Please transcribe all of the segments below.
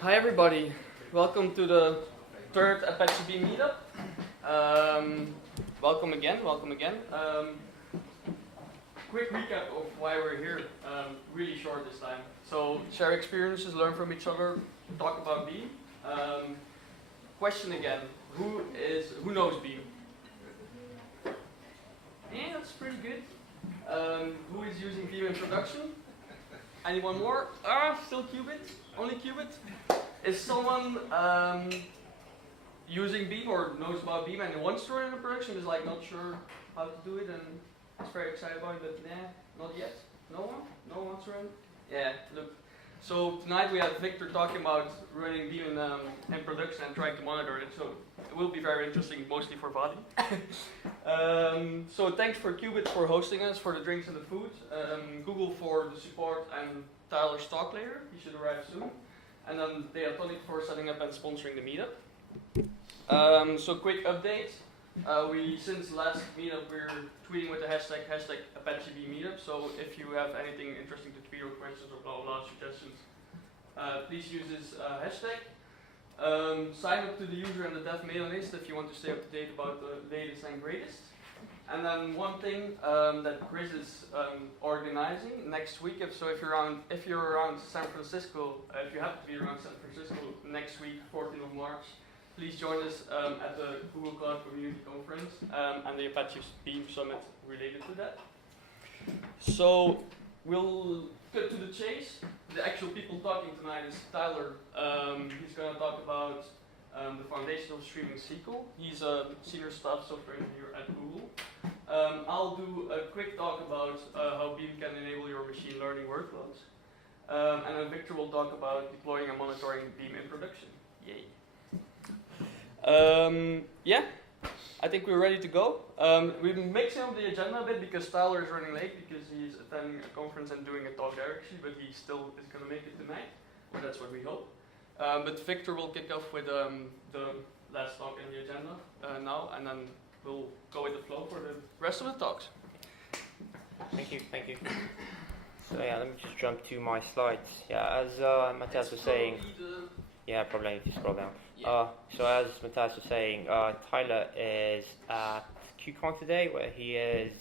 Hi everybody, welcome to the third Apache Beam meetup. Welcome again. Quick recap of why we're here, really short this time. So share experiences, learn from each other, talk about Beam. Question again, who knows Beam? Yeah, that's pretty good. Who is using Beam in production? Anyone more? Still Qubit? Only Qubit? Is someone using Beam or knows about Beam and wants to run in production, is like not sure how to do it and is very excited about it, but nah, not yet? No one? No one wants to run? Yeah, look. So tonight we have Victor talking about running Beam in production and trying to monitor it, so it will be very interesting, mostly for Vadi. So thanks for Qubit for hosting us, for the drinks and the food, Google for the support, and Tyler's talk later, he should arrive soon. And then Datatonic for setting up and sponsoring the meetup. So quick update. Since last meetup, we're tweeting with the hashtag Apache Beam meetup. So if you have anything interesting to tweet or questions or blah blah suggestions, please use this hashtag. Sign up to the user and the dev mailing list if you want to stay up to date about the latest and greatest. And then one thing that Chris is organizing next week. If you're around San Francisco, if you happen to be around San Francisco next week, 14th of March, please join us at the Google Cloud Community Conference and the Apache Beam Summit related to that. So we'll cut to the chase. The actual people talking tonight is Tyler. He's going to talk about the foundation of Streaming SQL. He's a senior staff software engineer at Google. I'll do a quick talk about how Beam can enable your machine learning workloads. And then Victor will talk about deploying and monitoring Beam in production. Yay. Yeah, I think we're ready to go. We're mixing up the agenda a bit because Tyler is running late because he's attending a conference and doing a talk there actually, but he still is going to make it tonight. Well, that's what we hope. But Victor will kick off with the last talk in the agenda now, and then we'll go with the flow for the rest of the talks. Thank you. So yeah, let me just jump to my slides. Yeah, as Matthias was saying, yeah, probably I need to scroll down. Yeah. So as Matthias was saying, Tyler is at QCon today, where he is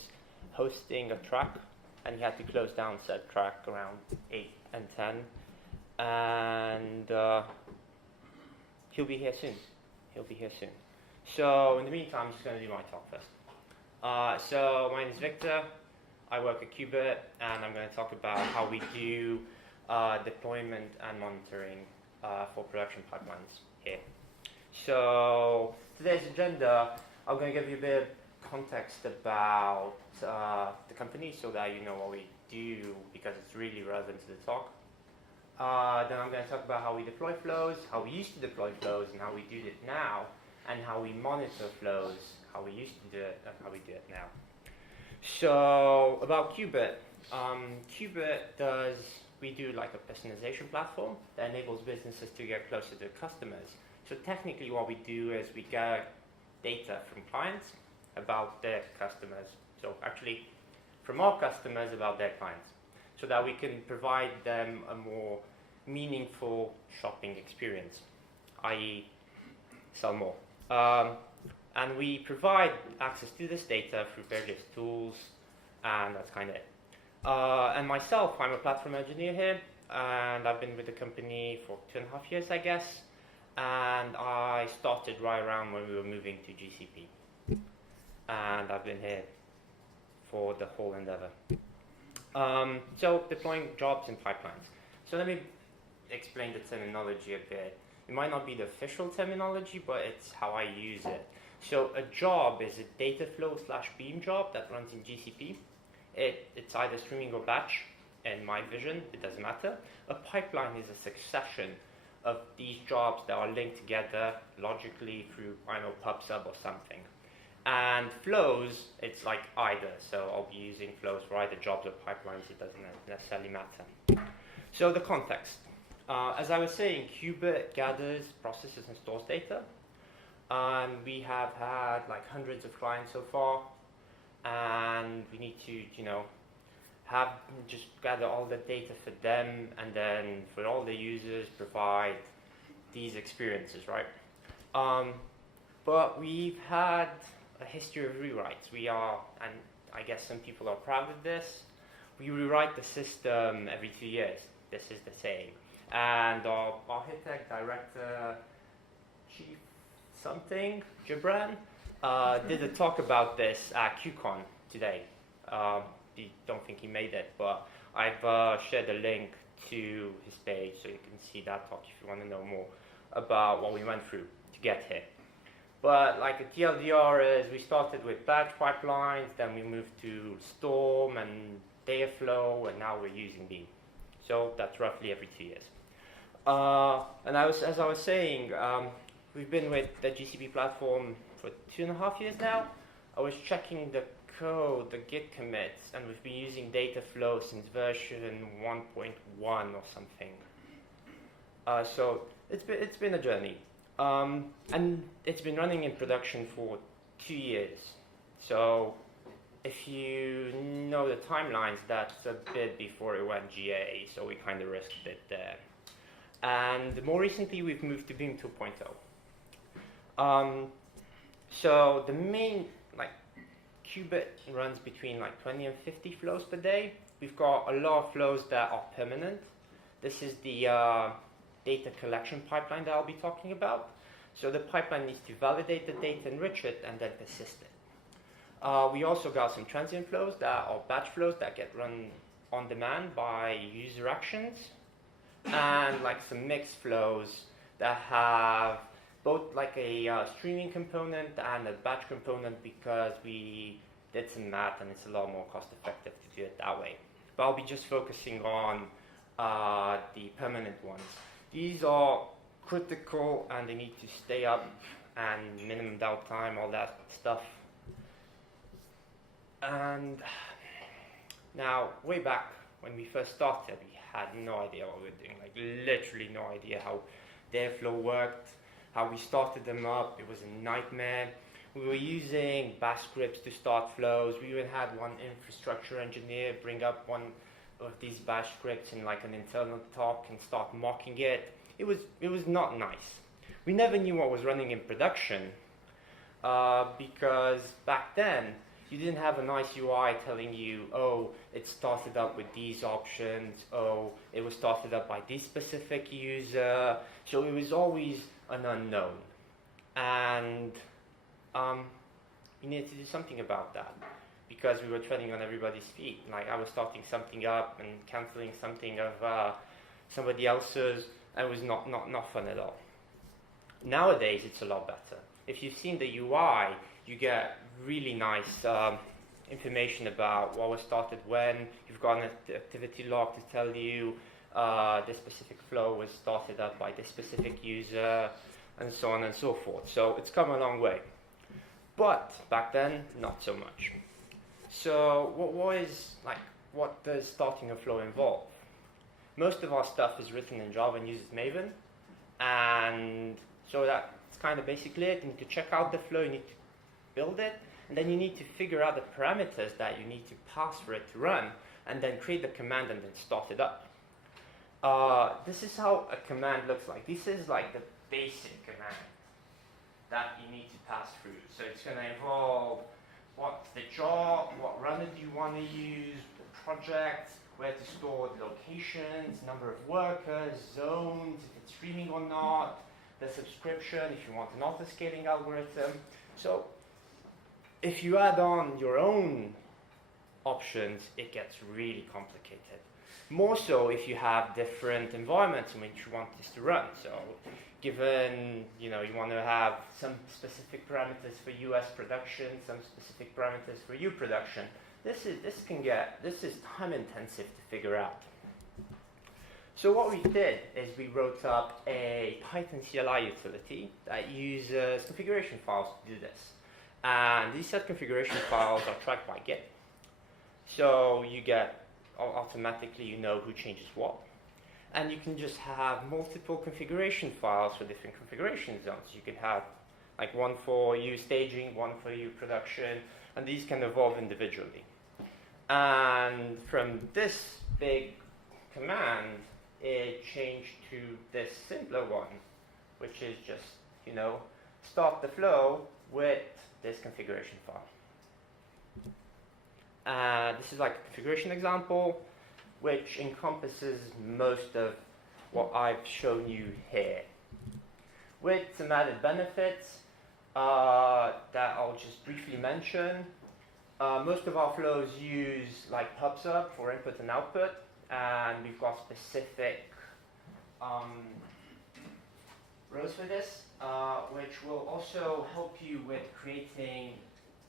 hosting a track, and he had to close down said track around 8 and 10. And he'll be here soon. So in the meantime, I'm just going to do my talk first. So my name is Victor. I work at Qubit, and I'm going to talk about how we do deployment and monitoring for production pipelines here. So today's agenda, I'm going to give you a bit of context about the company so that you know what we do, because it's really relevant to the talk. Then I'm going to talk about how we deploy flows, how we used to deploy flows, and how we do it now, and how we monitor flows, how we used to do it, and how we do it now. So about Qubit, we do like a personalization platform that enables businesses to get closer to customers. So technically what we do is we gather data from clients about their customers. So actually from our customers about their clients, so that we can provide them a more meaningful shopping experience, i.e. sell more. And we provide access to this data through various tools, and that's kind of it. And myself, I'm a platform engineer here, and I've been with the company for 2.5 years, I guess. And I started right around when we were moving to GCP. And I've been here for the whole endeavor. So deploying jobs and pipelines. So let me explain the terminology a bit. It might not be the official terminology, but it's how I use it. So a job is a data flow / Beam job that runs in GCP. It's either streaming or batch. In my vision, it doesn't matter. A pipeline is a succession of these jobs that are linked together logically through, PubSub or something. And flows, it's like either. So I'll be using flows for either jobs or pipelines. It doesn't necessarily matter. So the context. As I was saying, Qubit gathers, processes, and stores data. We have had like hundreds of clients so far. And we need to, gather all the data for them, and then for all the users, provide these experiences, right? But we've had a history of rewrites. We are, and I guess some people are proud of this, we rewrite the system every 2 years. This is the same. And our architect, director, chief something, Gibran, did a talk about this at QCon today. I don't think he made it, but I've shared a link to his page so you can see that talk if you want to know more about what we went through to get here. But like a TLDR is we started with batch pipelines, then we moved to Storm and Dataflow, and now we're using Beam. So that's roughly every 2 years. And as I was saying, we've been with the GCP platform for 2.5 years now. I was checking the code, the Git commits, and we've been using Dataflow since version 1.1 or something. So it's been a journey. And it's been running in production for 2 years. So if you know the timelines, that's a bit before it went GA, so we kind of risked it there. And more recently, we've moved to Beam 2.0. So the main, Qubit runs between 20 and 50 flows per day. We've got a lot of flows that are permanent. This is the data collection pipeline that I'll be talking about. So the pipeline needs to validate the data, enrich it, and then persist it. We also got some transient flows that are batch flows that get run on demand by user actions, and some mixed flows that have both a streaming component and a batch component because we did some math and it's a lot more cost effective to do it that way. But I'll be just focusing on the permanent ones. These are critical and they need to stay up and minimum downtime, all that stuff. And now, way back when we first started, we had no idea what we were doing, literally no idea how Dataflow worked, how we started them up. It was a nightmare. We were using bash scripts to start flows. We even had one infrastructure engineer bring up one of these bash scripts in an internal talk and start mocking it. It was not nice. We never knew what was running in production because back then you didn't have a nice UI telling you, oh, it started up with these options, oh, it was started up by this specific user. So it was always an unknown. And we needed to do something about that because we were treading on everybody's feet. I was starting something up and canceling something of somebody else's. It was not fun at all. Nowadays, it's a lot better. If you've seen the UI, you get really nice information about what was started when. You've got an activity log to tell you this specific flow was started up by this specific user, and so on and so forth. So it's come a long way. But back then, not so much. So what does starting a flow involve? Most of our stuff is written in Java and uses Maven, and so that's kind of basically it. You need to check out the flow, you need to build it, and then you need to figure out the parameters that you need to pass for it to run, and then create the command and then start it up. This is how a command looks like. This is the basic command that you need to pass through. So it's going to involve what's the job, what runner do you want to use, the project, where to store the locations, number of workers, zones, if it's streaming or not, the subscription, if you want an auto-scaling algorithm. So if you add on your own options, it gets really complicated. More so if you have different environments in which you want this to run. So given, you want to have some specific parameters for US production, some specific parameters for U production, this is time intensive to figure out. So what we did is we wrote up a Python CLI utility that uses configuration files to do this. And these set configuration files are tracked by Git. So you get automatically who changes what. And you can just have multiple configuration files for different configuration zones. You can have one for you staging, one for you production, and these can evolve individually. And from this big command, it changed to this simpler one, which is just, start the flow with this configuration file. This is like a configuration example, which encompasses most of what I've shown you here, with some added benefits that I'll just briefly mention. Most of our flows use like PubSub for input and output, and we've got specific rows for this, which will also help you with creating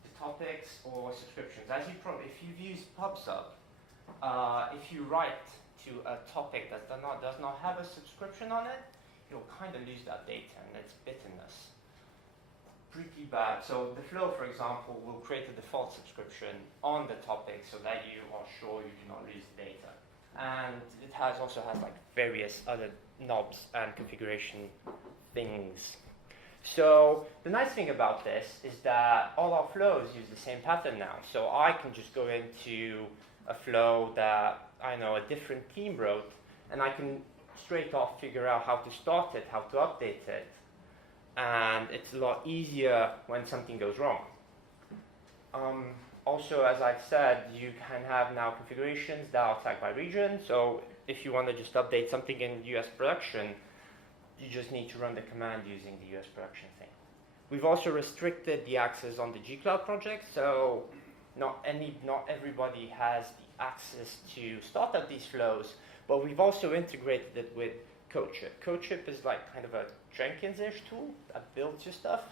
the topics or subscriptions. As you if you've used PubSub, if you write to a topic that does not have a subscription on it, you'll kind of lose that data, and it's bitterness. Pretty bad. So the flow, for example, will create a default subscription on the topic so that you are sure you do not lose the data. And it also has like various other knobs and configuration things. So the nice thing about this is that all our flows use the same pattern now. So I can just go into a flow that I know a different team wrote, and I can straight off figure out how to start it, how to update it. And it's a lot easier when something goes wrong. Also, as I've said, you can have now configurations that are tagged by region. So if you want to just update something in US production, you just need to run the command using the US production thing. We've also restricted the access on the G-Cloud project, so not everybody has the access to start up these flows, but we've also integrated it with Qubit. Qubit is like kind of a Jenkins-ish tool that builds your stuff,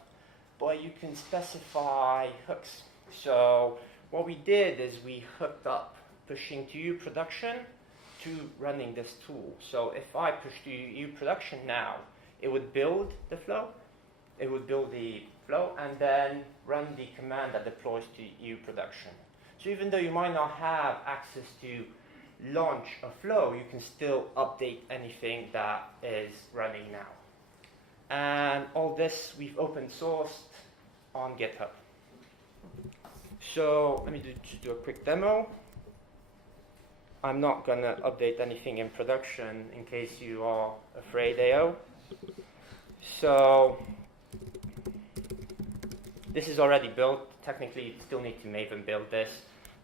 but you can specify hooks. So what we did is we hooked up pushing to U production to running this tool. So if I push to U production now, it would build the flow, and then run the command that deploys to U production. So even though you might not have access to launch a flow, you can still update anything that is running now. And all this we've open sourced on GitHub. So let me just do a quick demo. I'm not going to update anything in production in case you are afraid, AO. So this is already built. Technically, you still need to Maven build this.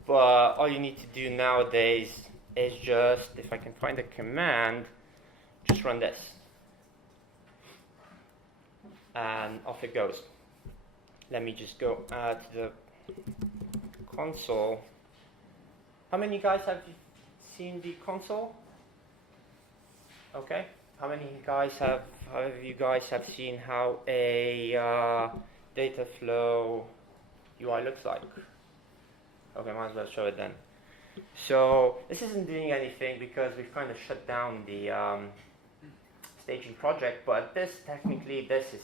But all you need to do nowadays is just, if I can find a command, just run this. And off it goes. Let me just go to the console. How many guys have seen the console? Okay. How many of you guys have seen how a data flow UI looks like? Okay, might as well show it then. So this isn't doing anything because we've kind of shut down the staging project, but this is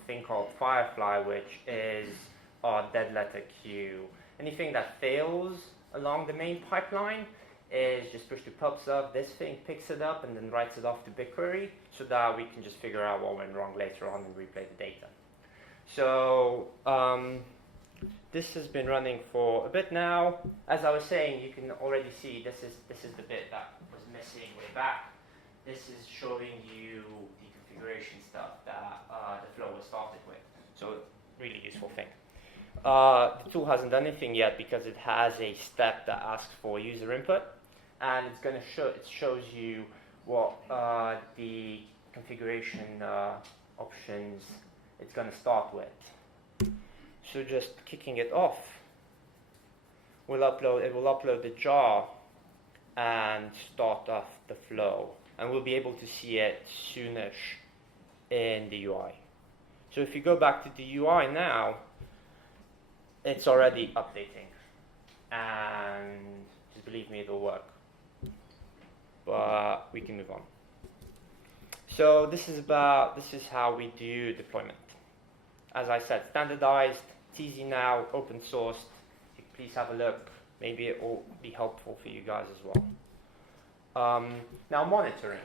a thing called Firefly, which is our dead letter queue. Anything that fails along the main pipeline is just pushed to PubSub. This thing picks it up and then writes it off to BigQuery so that we can just figure out what went wrong later on and replay the data. So this has been running for a bit now. As I was saying, you can already see this is the bit that was missing way back. This is showing you the configuration stuff that the flow was started with. So really useful thing. The tool hasn't done anything yet because it has a step that asks for user input, and it's going to shows you what the configuration options it's going to start with. So just kicking it off, it will upload the jar and start off the flow, and we'll be able to see it soonish in the UI. So if you go back to the UI now, it's already updating, and just believe me, it'll work. But we can move on. So this is how we do deployment. As I said, standardized, it's easy now, open sourced. Please have a look. Maybe it will be helpful for you guys as well. Now monitoring.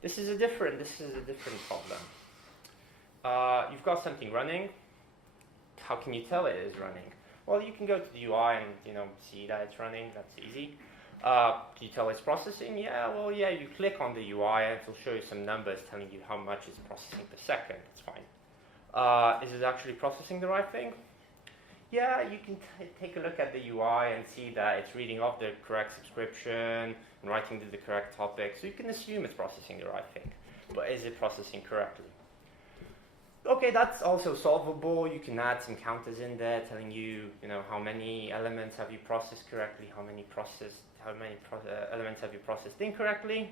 This is a different problem. You've got something running. How can you tell it is running? Well, you can go to the UI and see that it's running. That's easy. Do you tell it's processing? Yeah, well, yeah, you click on the UI and it'll show you some numbers telling you how much it's processing per second. It's fine. Is it actually processing the right thing? Yeah, you can take a look at the UI and see that it's reading off the correct subscription and writing to the correct topic. So you can assume it's processing the right thing. But is it processing correctly? Okay, that's also solvable. You can add some counters in there telling you, how many elements have you processed correctly, how many elements have you processed incorrectly.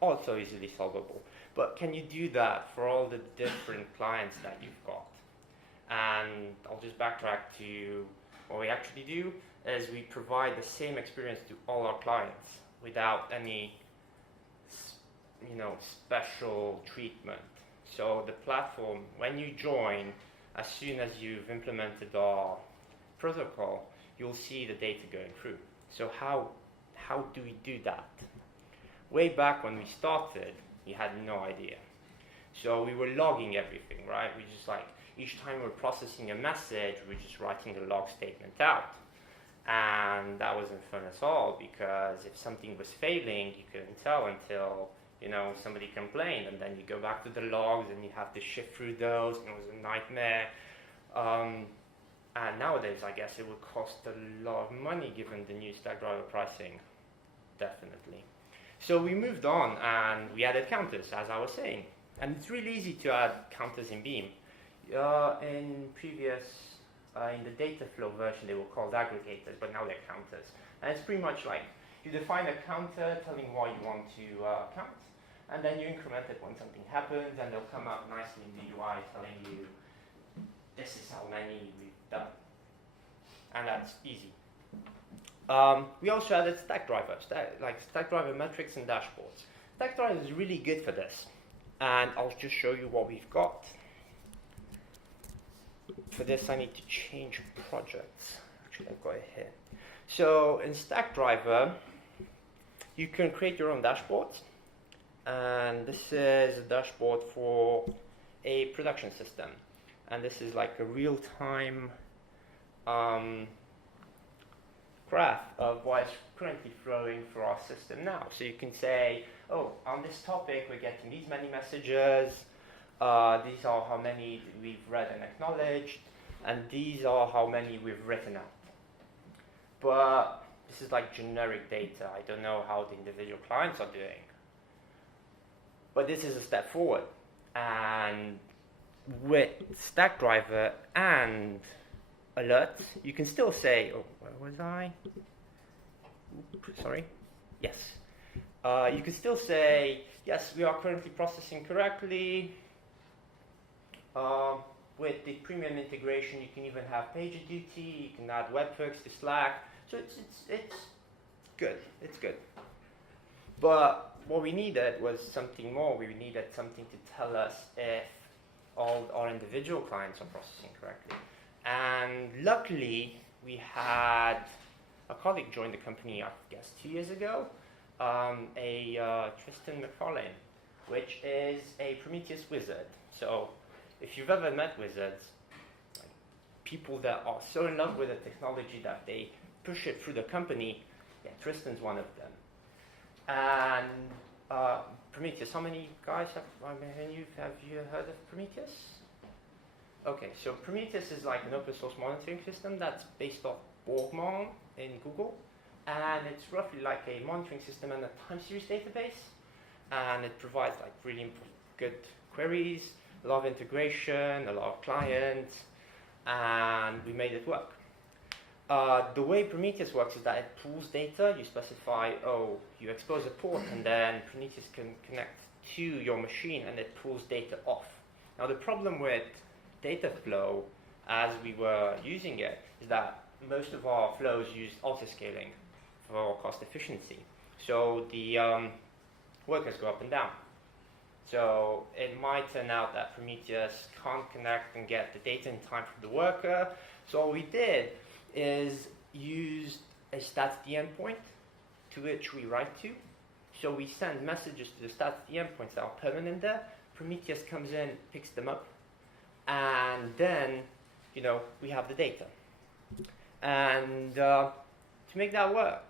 Also easily solvable. But can you do that for all the different clients that you've got? And I'll just backtrack to what we actually do is we provide the same experience to all our clients without any special treatment. So the platform, when you join, as soon as you've implemented our protocol, you'll see the data going through. So how do we do that? Way back when we started, we had no idea. So we were logging everything, right? We just each time we're processing a message, we're just writing the log statement out. And that wasn't fun at all, because if something was failing, you couldn't tell until somebody complained, and then you go back to the logs and you have to shift through those, and it was a nightmare. And nowadays, I guess it would cost a lot of money given the new Stackdriver pricing, definitely. So we moved on and we added counters, as I was saying. And it's really easy to add counters in Beam. In the data flow version, they were called aggregators, but now they're counters. And it's pretty much like you define a counter telling what you want to count, and then you increment it when something happens, and they'll come up nicely in the UI telling you this is how many we've done. And that's easy. We also added Stackdriver, Stackdriver metrics and dashboards. Stackdriver is really good for this, and I'll just show you what we've got. For this, I need to change projects. Actually, I've got it here. So in Stackdriver, you can create your own dashboards. And this is a dashboard for a production system. And this is like a real-time graph of what is currently flowing through our system now. So you can say, oh, on this topic, we're getting these many messages. These are how many we've read and acknowledged, and these are how many we've written out. But this is like generic data. I don't know how the individual clients are doing. But this is a step forward. And with Stackdriver and alerts, you can still say, oh, where was I? Sorry. Yes. You can still say, yes, we are currently processing correctly. With the premium integration, you can even have PagerDuty, you can add webhooks to Slack. So it's good. It's good. But what we needed was something more. We needed something to tell us if all our individual clients are processing correctly. And luckily, we had a colleague join the company, I guess, 2 years ago, Tristan McFarlane, which is a Prometheus wizard. So if you've ever met wizards, like people that are so in love with the technology that they push it through the company, yeah, Tristan's one of them. And Prometheus, how many guys have you heard of Prometheus? Okay, so Prometheus is like an open source monitoring system that's based off Borgmon in Google, and it's roughly like a monitoring system and a time series database, and it provides like really good queries, a lot of integration, a lot of clients, and we made it work. The way Prometheus works is that it pulls data. You specify, you expose a port, and then Prometheus can connect to your machine, and it pulls data off. Now, the problem with data flow, as we were using it, is that most of our flows use autoscaling for cost efficiency. So the workers go up and down. So it might turn out that Prometheus can't connect and get the data in time from the worker. So all we did is use a statsd endpoint to which we write to. So we send messages to the statsd endpoints that are permanent there. Prometheus comes in, picks them up, and then we have the data. And to make that work,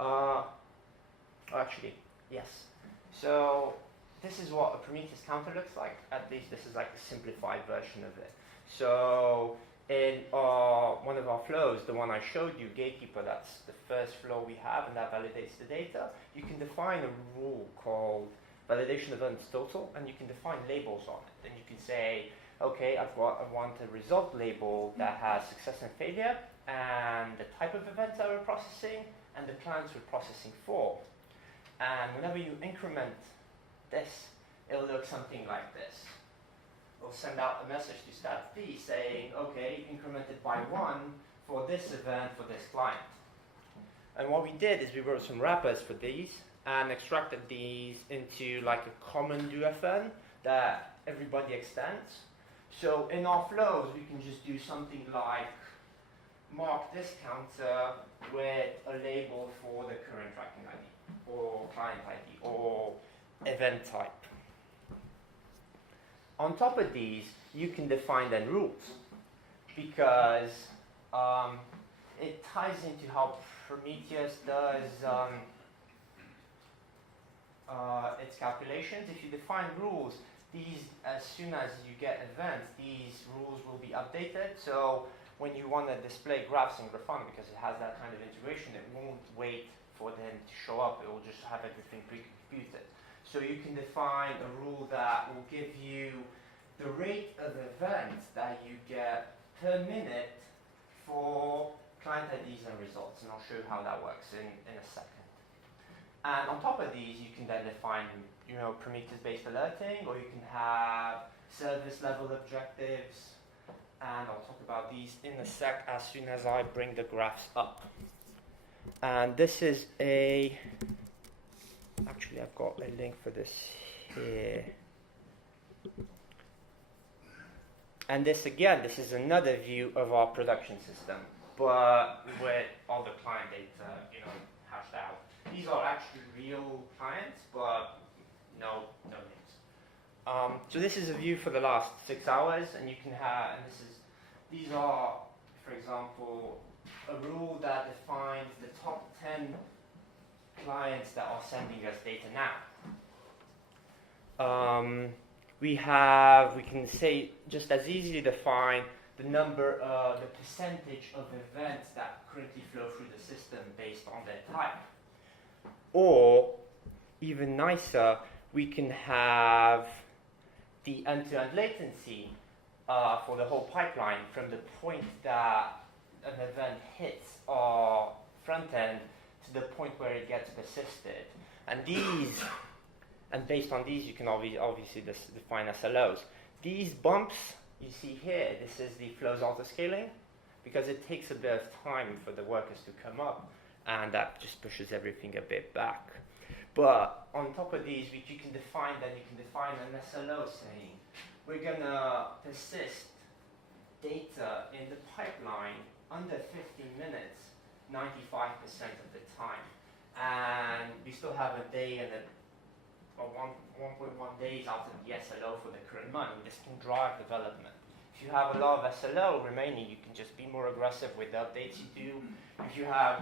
Actually, yes. So this is what a Prometheus counter looks like. At least this is like a simplified version of it. So in one of our flows, the one I showed you, Gatekeeper, that's the first flow we have, and that validates the data. You can define a rule called validation events total, and you can define labels on it. And you can say, okay, I want a result label that has success and failure, and the type of events that we're processing, and the plans we're processing for. And whenever you increment this, it'll look something like this. It'll send out a message to stat_d saying, okay, incremented by 1 for this event for this client. And what we did is we wrote some wrappers for these and extracted these into like a common doFn that everybody extends. So in our flows, we can just do something like mark this counter with a label for the current tracking ID, or client ID, or event type. On top of these, you can define then rules, because it ties into how Prometheus does its calculations. If you define rules, these, as soon as you get events, these rules will be updated. So when you want to display graphs in Grafana, because it has that kind of integration, it won't wait for them to show up. It will just have everything pre-computed. So you can define a rule that will give you the rate of events that you get per minute for client IDs and results. And I'll show you how that works in a second. And on top of these, you can then define, Prometheus-based alerting, or you can have service level objectives. And I'll talk about these in a sec as soon as I bring the graphs up. And this is actually I've got a link for this here. And this is another view of our production system, but with all the client data, hashed out. These are actually real clients, but no names. So this is a view for the last 6 hours, and you can have, these are, for example, a rule that defines the top 10 clients that are sending us data now. We can say, just as easily define the percentage of events that currently flow through the system based on their type. Or, even nicer, we can have the end-to-end latency for the whole pipeline from the point that an event hits our front end to the point where it gets persisted. And based on these, you can obviously define SLOs. These bumps you see here, this is the flows autoscaling, because it takes a bit of time for the workers to come up, and that just pushes everything a bit back. But on top of these, you can define an SLO saying, we're going to persist data in the pipeline under 15 minutes, 95% of the time. And we still have a day and 1.1 days out of the SLO for the current month. This can drive development. If you have a lot of SLO remaining, you can just be more aggressive with the updates you do. If you have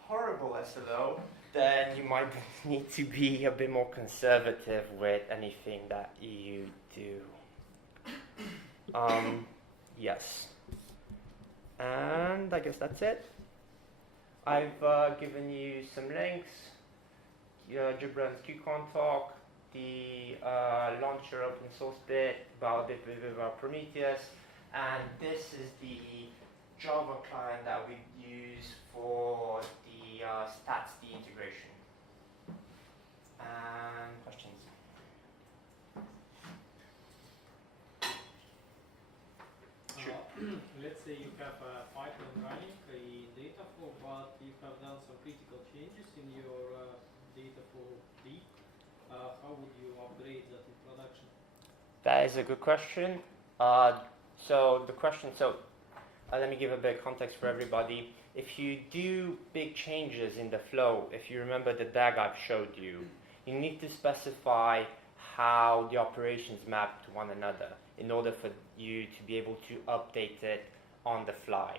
horrible SLO, then you might need to be a bit more conservative with anything that you do. Yes. And I guess that's it. I've given you some links. Gibran's QCon talk, the launcher open source bit, about Prometheus, and this is the Java client that we use for the stats_d integration. And questions? Let's say you have a pipeline running, a data flow, but you have done some critical changes in your data flow leak. How would you upgrade that in production? That is a good question. Let me give a bit of context for everybody. If you do big changes in the flow, if you remember the DAG I've showed you, you need to specify how the operations map to one another in order for you to be able to update it on the fly.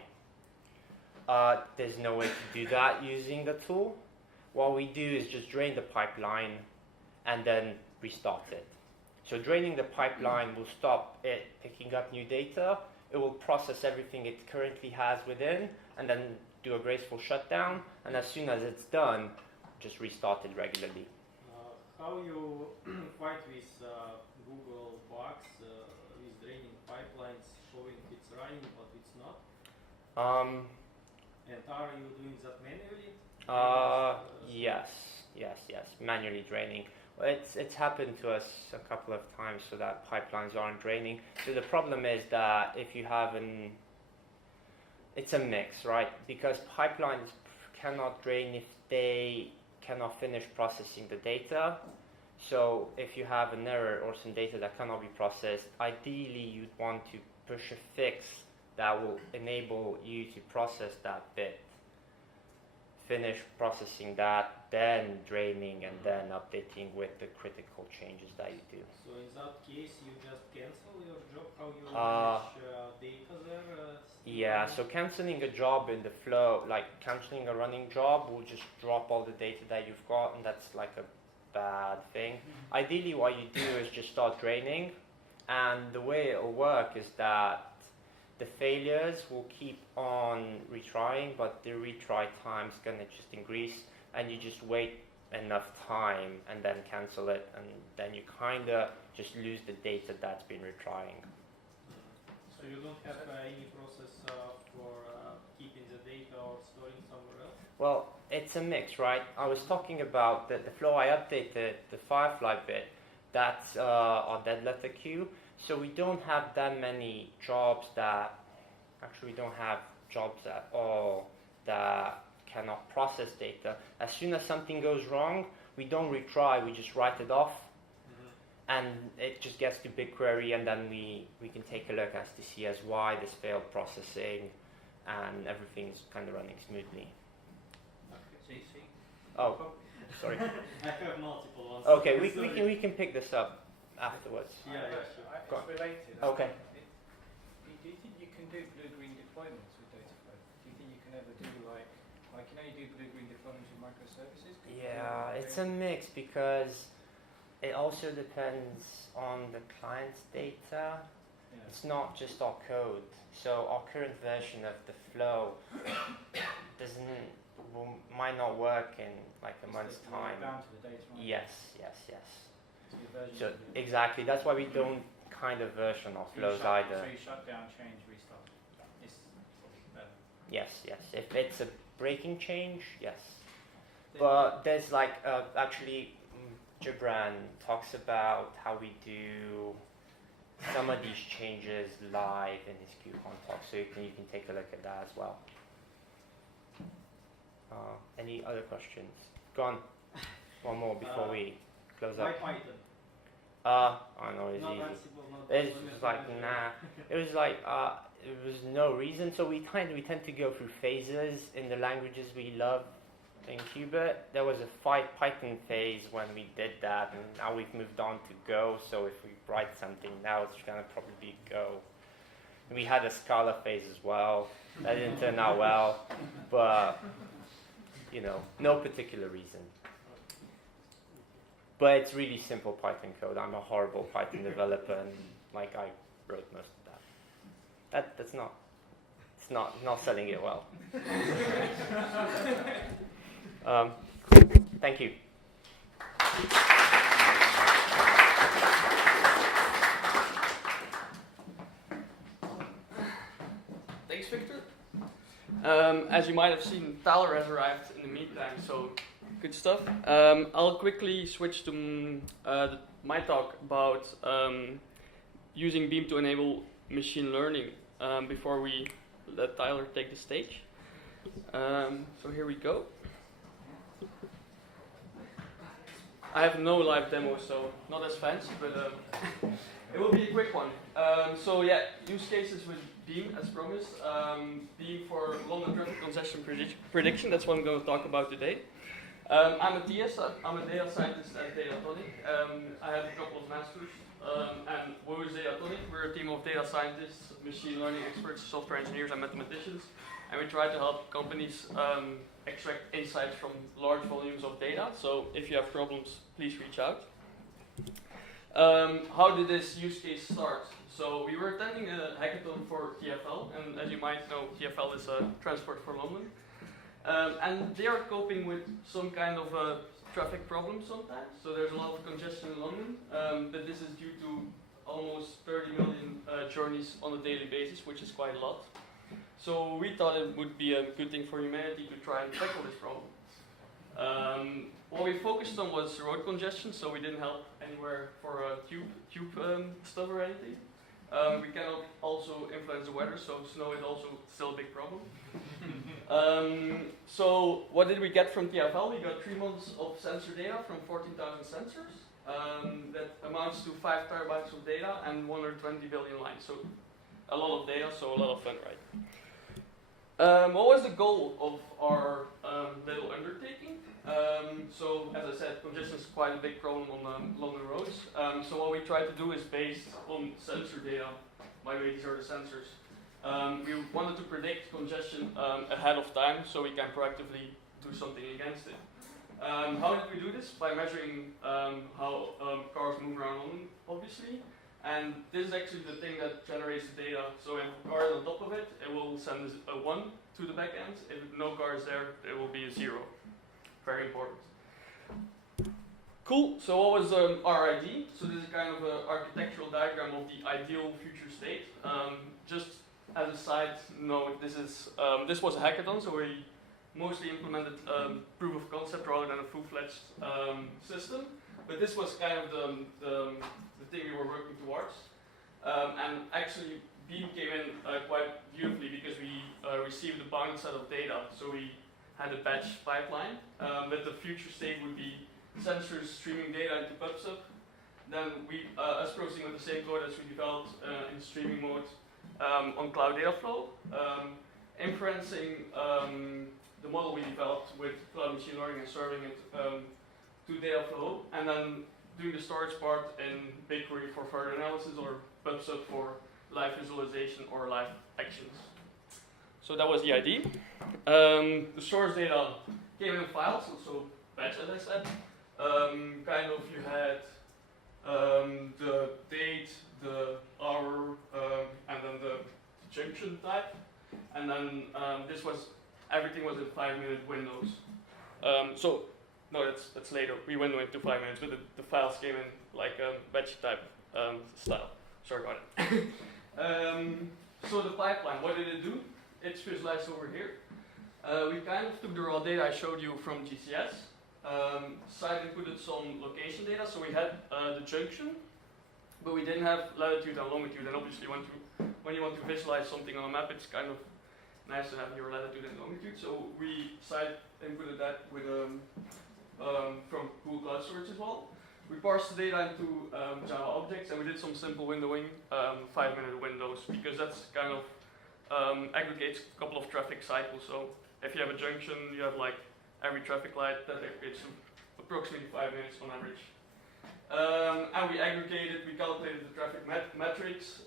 There's no way to do that using the tool. What we do is just drain the pipeline and then restart it. So draining the pipeline will stop it picking up new data. It will process everything it currently has within and then do a graceful shutdown. And as soon as it's done, just restart it regularly. How you fight with Google bugs with draining pipelines showing it's running but it's not? And are you doing that manually? Yes, manually draining. Well, it's happened to us a couple of times so that pipelines aren't draining. So the problem is that if you have it's a mix, right? Because pipelines cannot drain if they cannot finish processing the data. So if you have an error or some data that cannot be processed, ideally you'd want to push a fix that will enable you to process that bit, finish processing that, then draining, and then updating with the critical changes that you do. So in that case, you just cancel your job? How you manage data there? Yeah, so cancelling a job in the flow, like cancelling a running job, will just drop all the data that you've got, and that's like a bad thing. Mm-hmm. Ideally, what you do is just start draining, and the way it'll work is that the failures will keep on retrying, but the retry time's going to just increase, and you just wait enough time and then cancel it, and then you kind of just lose the data that's been retrying. So you don't have any process for keeping the data or storing somewhere else? Well, it's a mix, right? I was talking about the flow I updated, the Firefly bit, that's our dead letter queue. So we don't have that many jobs that, actually we don't have jobs at all that cannot process data. As soon as something goes wrong, we don't retry, we just write it off. And it just gets to BigQuery, and then we can take a look as to see as why this failed processing, and everything's kind of running smoothly. Oh, sorry. I have multiple ones. Okay, we can pick this up afterwards. Yeah, sure. It's related. Okay. Do you think you can do blue-green deployments with Dataflow? Do you think you can ever do like can you do blue-green deployments with microservices? Yeah, it's a mix because it also depends on the client's data. Yeah. It's not just our code. So our current version of the flow might not work in like a month's time. Bound to the data, right? Yes. So your version So exactly, that's why we don't kind of version our flows either. So you shut down, change, restart. It's probably better. Yes. If it's a breaking change, yes. But there's like actually Gibran talks about how we do some of these changes live in his QCon talk, so you can take a look at that as well. Any other questions? Go on. One more before we close Why up. Python? I know it's Not easy. Ansible, not It's Prometheus, just like nah. It was like it was no reason. So we tend to go through phases in the languages we love. In Qubit, there was a Python phase when we did that, and now we've moved on to Go. So if we write something now, it's gonna probably be Go. And we had a Scala phase as well. That didn't turn out well, but no particular reason. But it's really simple Python code. I'm a horrible Python developer, and I wrote most of that. It's not selling it well. Thank you. Thanks, Victor. As you might have seen, Tyler has arrived in the meantime, so good stuff. I'll quickly switch to my talk about using Beam to enable machine learning before we let Tyler take the stage. So here we go. I have no live demo, so not as fancy, but it will be a quick one. So yeah, use cases with Beam as promised. Beam for London traffic congestion prediction, that's what I'm going to talk about today. I'm Matthias, I'm a data scientist at Datatonic. I have a couple of masters. And what is Datatonic? We're a team of data scientists, machine learning experts, software engineers, and mathematicians and we try to help companies extract insights from large volumes of data. So if you have problems, please reach out. How did this use case start? So we were attending a hackathon for TfL, and as you might know, TfL is a Transport for London. And they are coping with some kind of a traffic problem sometimes. So there's a lot of congestion in London, but this is due to almost 30 million journeys on a daily basis, which is quite a lot. So we thought it would be a good thing for humanity to try and tackle this problem. What we focused on was road congestion, so we didn't help anywhere for tube stuff or anything. We cannot also influence the weather, so snow is also still a big problem. So what did we get from TfL? We got 3 months of sensor data from 14,000 sensors. That amounts to 5 terabytes of data and 120 billion lines. So a lot of data, so a lot of fun, right? What was the goal of our little undertaking? So as I said, congestion is quite a big problem on London roads. So what we try to do is based on sensor data. By the way, these are the sensors. We wanted to predict congestion ahead of time so we can proactively do something against it. How did we do this? By measuring how cars move around London, obviously. And this is actually the thing that generates the data. So if a car is on top of it, it will send a 1 to the back end. If no car is there, it will be a 0. Very important. Cool, so what was our ID? So this is kind of an architectural diagram of the ideal future state. Just as a side note, this was a hackathon, so we mostly implemented proof of concept rather than a full-fledged system. But this was kind of the thing we were working towards. And actually, Beam came in quite beautifully because we received a bounded set of data. So we had a batch pipeline, but the future state would be sensors streaming data into PubSub. Then us processing with the same code as we developed in streaming mode on Cloud Dataflow, inferencing the model we developed with Cloud Machine Learning and serving it to Dataflow, and then doing the storage part in BigQuery for further analysis or PubSub for live visualization or live actions. So that was the ID. The source data came in files, so batch as I said. Kind of you had the date, the hour, and then the junction type. And then everything was in 5-minute windows. No, that's later. We went into 5 minutes, but the files came in like a batch type style. Sorry about it. So the pipeline, what did it do? It's visualized over here. We kind of took the raw data I showed you from GCS. Side included some location data, so we had the junction, but we didn't have latitude and longitude. And obviously, when you want to visualize something on a map, it's kind of nice to have your latitude and longitude. So we side inputted that with from Google Cloud Storage as well. We parsed the data into Java objects, and we did some simple windowing, 5-minute windows, because that's kind of aggregates a couple of traffic cycles. So if you have a junction, you have like every traffic light, that aggregates to approximately 5 minutes on average. And we calculated the traffic metrics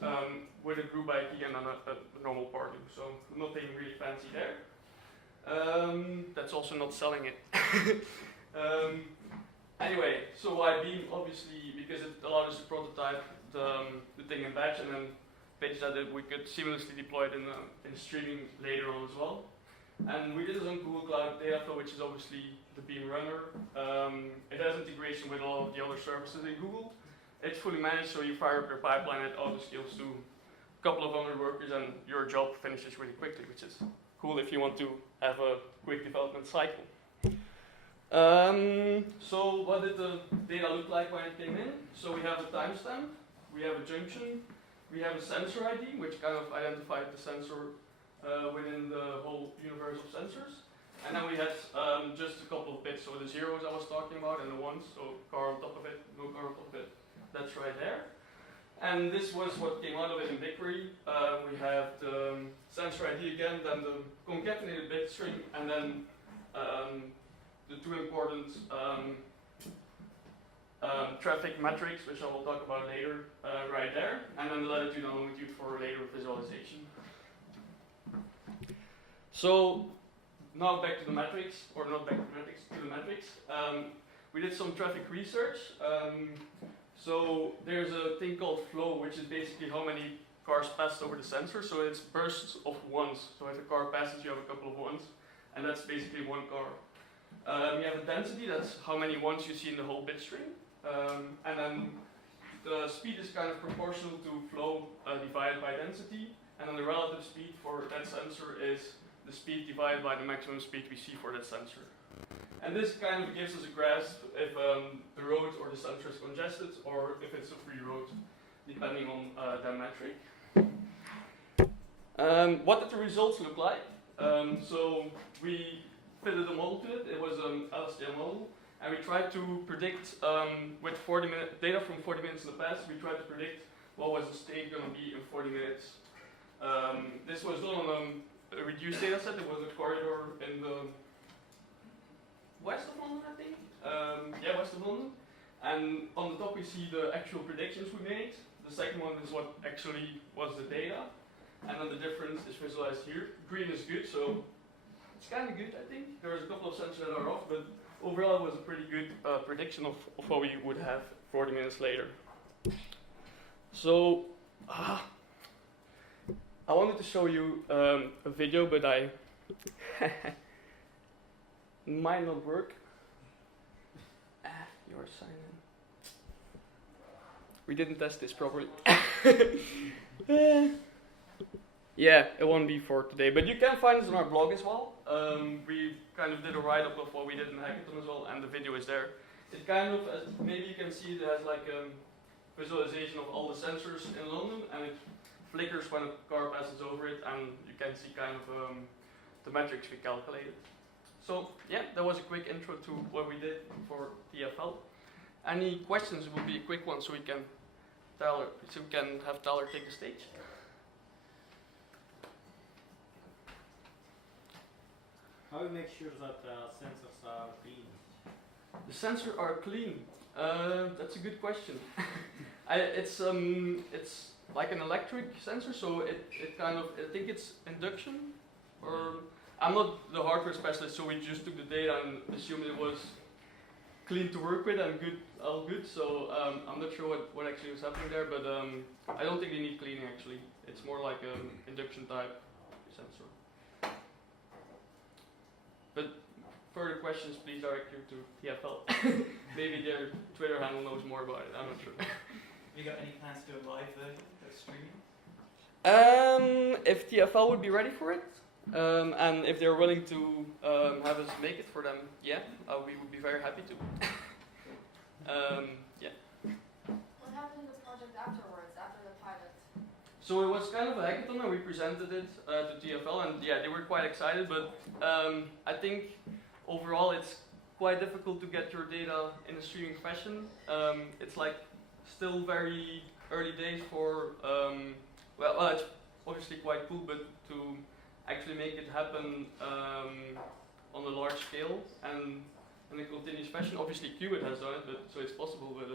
with a group ID and then a normal parting. So nothing really fancy there. That's also not selling it. Anyway, so why Beam? Obviously, because it allowed us to prototype the thing in batch and then pitch that we could seamlessly deploy it in streaming later on as well. And we did this on Google Cloud Dataflow, which is obviously the Beam runner. It has integration with all of the other services in Google. It's fully managed, so you fire up your pipeline, it auto-scales to a couple of hundred workers, and your job finishes really quickly, which is cool if you want to have a quick development cycle. So what did the data look like when it came in? So we have a timestamp, we have a junction, we have a sensor ID, which kind of identified the sensor within the whole universe of sensors. And then we had just a couple of bits, so the zeros I was talking about and the ones, so car on top of it, no car on top of it, that's right there. And this was what came out of it in BigQuery. We have the sensor ID again, then the concatenated bit string, and then the two important traffic metrics, which I will talk about later, right there, and then the latitude and longitude for later visualization. So now back to the metrics, or not back to the metrics, to the metrics. We did some traffic research. So there's a thing called flow, which is basically how many cars passed over the sensor. So it's bursts of ones. So if a car passes, you have a couple of ones, and that's basically one car. We have a density, that's how many ones you see in the whole bit stream. And then the speed is kind of proportional to flow divided by density. And then the relative speed for that sensor is the speed divided by the maximum speed we see for that sensor. And this kind of gives us a grasp if the road or the sensor is congested or if it's a free road, depending on that metric. What did the results look like? So we fitted a model to it. It was an LSTM model. And we tried to predict, with 40-minute data from 40 minutes in the past, we tried to predict what was the state going to be in 40 minutes. This was done on a reduced data set. It was a corridor in the west of London, I think. Yeah, west of London. And on the top we see the actual predictions we made. The second one is what actually was the data. And then the difference is visualized here. Green is good, so it's kind of good, I think. There's a couple of sensors that are off, but overall it was a pretty good prediction of what we would have 40 minutes later. So, I wanted to show you a video, but I might not work. Your sign in. We didn't test this properly. Yeah, it won't be for today, but you can find this on our blog as well. We kind of did a write-up of what we did in the hackathon as well, and the video is there. It kind of, maybe you can see it as like a visualization of all the sensors in London, and it flickers when a car passes over it, and you can see kind of the metrics we calculated. So yeah, that was a quick intro to what we did for TFL. Any questions? It will be a quick one, so we can have Tyler take the stage. How do you make sure that sensors are clean? The sensors are clean. That's a good question. It's like an electric sensor, so it kind of, I think it's induction, or I'm not the hardware specialist, so we just took the data and assumed it was clean to work with and good, all good. So I'm not sure what actually was happening there, but I don't think they need cleaning actually. It's more like an induction type sensor. But further questions, please direct you to TFL. Maybe their Twitter handle knows more about it. I'm not sure. You got any plans to do a live version of streaming? If TFL would be ready for it, and if they're willing to have us make it for them, yeah, we would be very happy to. Yeah. What happened to the project afterwards, after the pilot? So it was kind of a hackathon, and we presented it to TFL, and yeah, they were quite excited. But I think overall it's quite difficult to get your data in a streaming fashion. It's like still very early days for well, it's obviously quite cool, but to actually make it happen on a large scale and in a continuous fashion. Obviously Qubit has done it, but so it's possible, but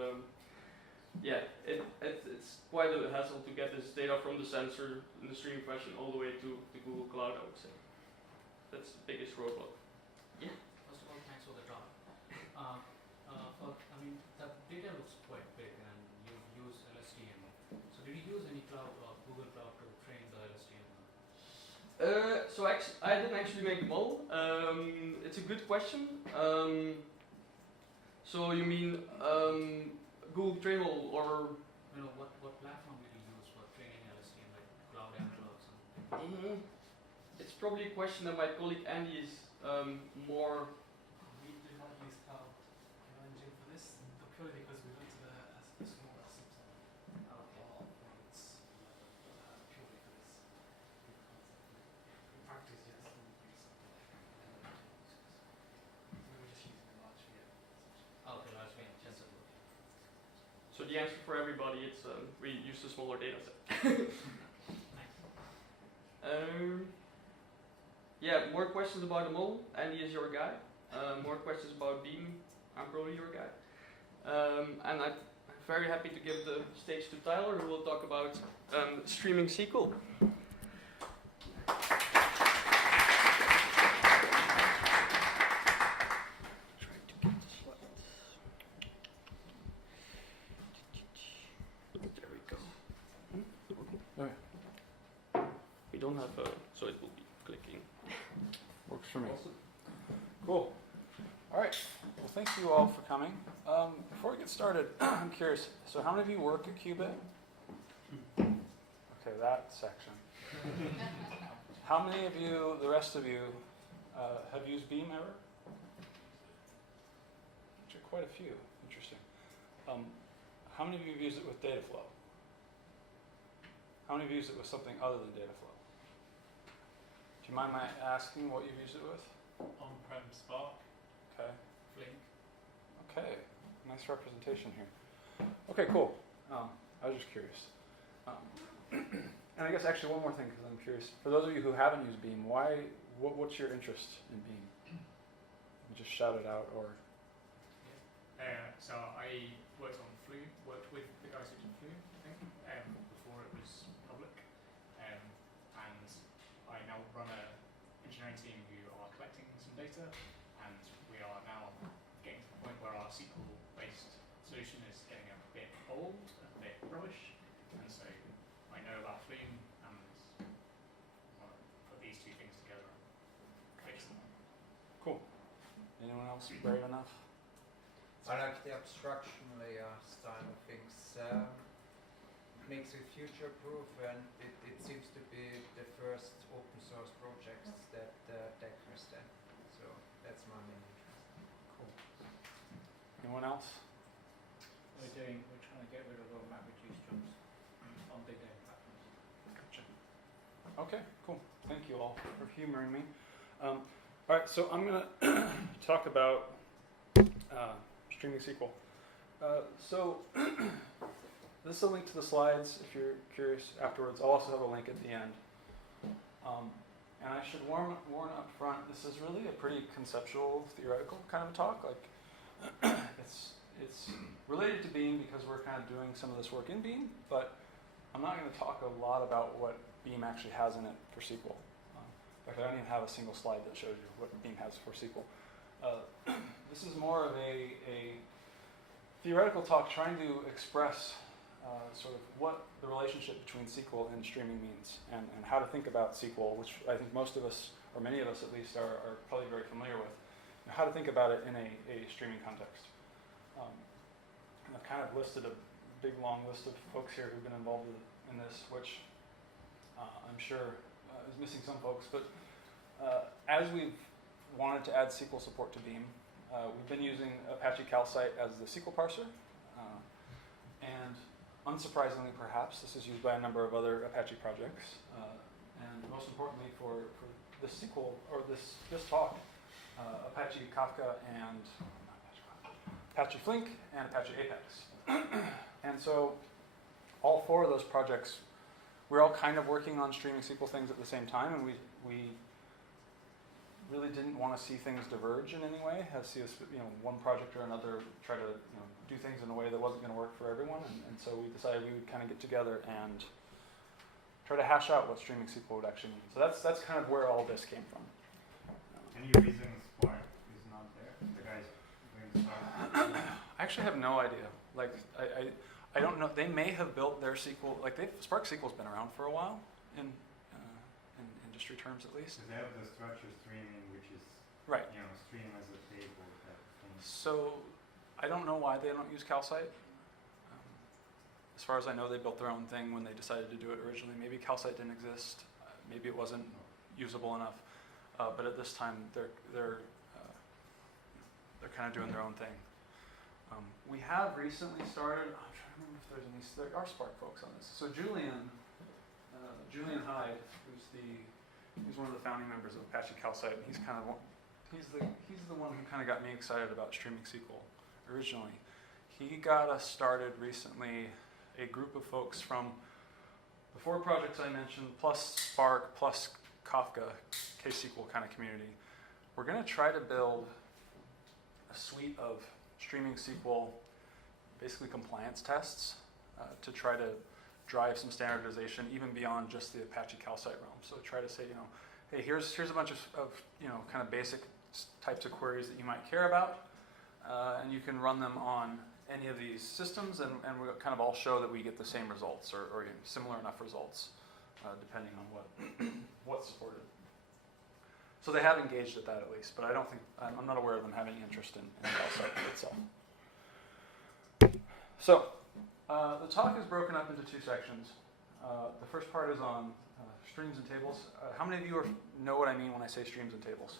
yeah, it's quite a hassle to get this data from the sensor in the streaming fashion all the way to the Google Cloud, I would say. That's the biggest roadblock. Yeah? First of all, thanks for the talk. I mean, the data looks quite big and you use LSTM. So did you use any cloud or Google Cloud to train the LSTM? So I didn't actually make the model. It's a good question. So you mean Google Train Model or? You know, what platform did you use for training LSTM, like Cloud ML or something? It's probably a question that my colleague Andy is more. We did not use cloud engine for this, purely because we went to the small subset of points purely for this. In practice, yes, we use something like we were just using a large VM. Okay, large VM, TensorFlow. So the answer for everybody, it's we use a smaller data set. Yeah, more questions about the model. Andy is your guy. More questions about Beam. I'm probably your guy. And I'm very happy to give the stage to Tyler, who will talk about streaming SQL. don't have so it will be clicking. Works for me. Cool. All right. Well, thank you all for coming. Before we get started, I'm curious. So, how many of you work at Qubit? Okay, that section. How many of you, the rest of you, have used Beam ever? Actually, quite a few. Interesting. How many of you have used it with Dataflow? How many of you have used it with something other than Dataflow? Do you mind my asking what you've used it with? On-prem Spark, Okay. Flink. Okay. Nice representation here. Okay, cool. I was just curious. And I guess actually one more thing, because I'm curious. For those of you who haven't used Beam, what's your interest in Beam? Just shout it out, or... So I worked with the guys who did Flume, I think, before it was public. And I now run an engineering team who are collecting some data, and we are now getting to the point where our SQL-based solution is getting a bit old, a bit rubbish, and so I know about Flume and want to put these two things together and fix them. Cool. Anyone else brave enough? I like the abstraction layer style of things. Makes it future-proof, and it seems to be the first open source projects that tackles that. So that's my main interest. Cool. Anyone else? We're trying to get rid of all MapReduce jobs on big data platforms. Gotcha. Okay, cool. Thank you all for humoring me. All right, so I'm going to talk about Streaming SQL. So this is a link to the slides if you're curious afterwards. I'll also have a link at the end. And I should warn up front, this is really a pretty conceptual, theoretical kind of talk. Like it's related to Beam because we're kind of doing some of this work in Beam, but I'm not going to talk a lot about what Beam actually has in it for SQL. In fact, I don't even have a single slide that shows you what Beam has for SQL. This is more of a theoretical talk trying to express sort of what the relationship between SQL and streaming means, and how to think about SQL, which I think most of us, or many of us at least, are probably very familiar with, and how to think about it in a streaming context. And I've kind of listed a big long list of folks here who've been involved in this, which I'm sure is missing some folks, but as we've wanted to add SQL support to Beam, we've been using Apache Calcite as the SQL parser, and unsurprisingly perhaps, this is used by a number of other Apache projects, and most importantly for this SQL, or this talk, Apache Kafka and Apache Flink and Apache Apex. And so all four of those projects, we're all kind of working on streaming SQL things at the same time, and we really didn't want to see things diverge in any way, see us, one project or another try to do things in a way that wasn't going to work for everyone, and so we decided we would kind of get together and try to hash out what streaming SQL would actually mean. So that's kind of where all this came from. Any reasons why it's not there? The guys going to start? I actually have no idea. Like I don't know. They may have built their SQL. Like Spark SQL's been around for a while in industry terms at least. So they have the structure streaming, which is right. Stream as a table type thing. So I don't know why they don't use Calcite. As far as I know, they built their own thing when they decided to do it originally. Maybe Calcite didn't exist. Maybe it wasn't usable enough. But at this time, they're kind of doing their own thing. We have recently started. I'm trying to remember if there's any. There are Spark folks on this. So Julian Hyde, he's one of the founding members of Apache Calcite, and he's the one who kind of got me excited about streaming SQL originally. He got us started recently. A group of folks from the four projects I mentioned, plus Spark, plus Kafka, KSQL kind of community. We're going to try to build a suite of streaming SQL, basically compliance tests, to try to drive some standardization even beyond just the Apache Calcite realm. So try to say, hey, here's a bunch of kind of basic types of queries that you might care about, and you can run them on any of these systems, and we'll kind of all show that we get the same results or similar enough results. depending on what's supported. So they have engaged at that at least, but I'm not aware of them having interest in the site itself. So the talk is broken up into two sections. The first part is on streams and tables. How many of you know what I mean when I say streams and tables?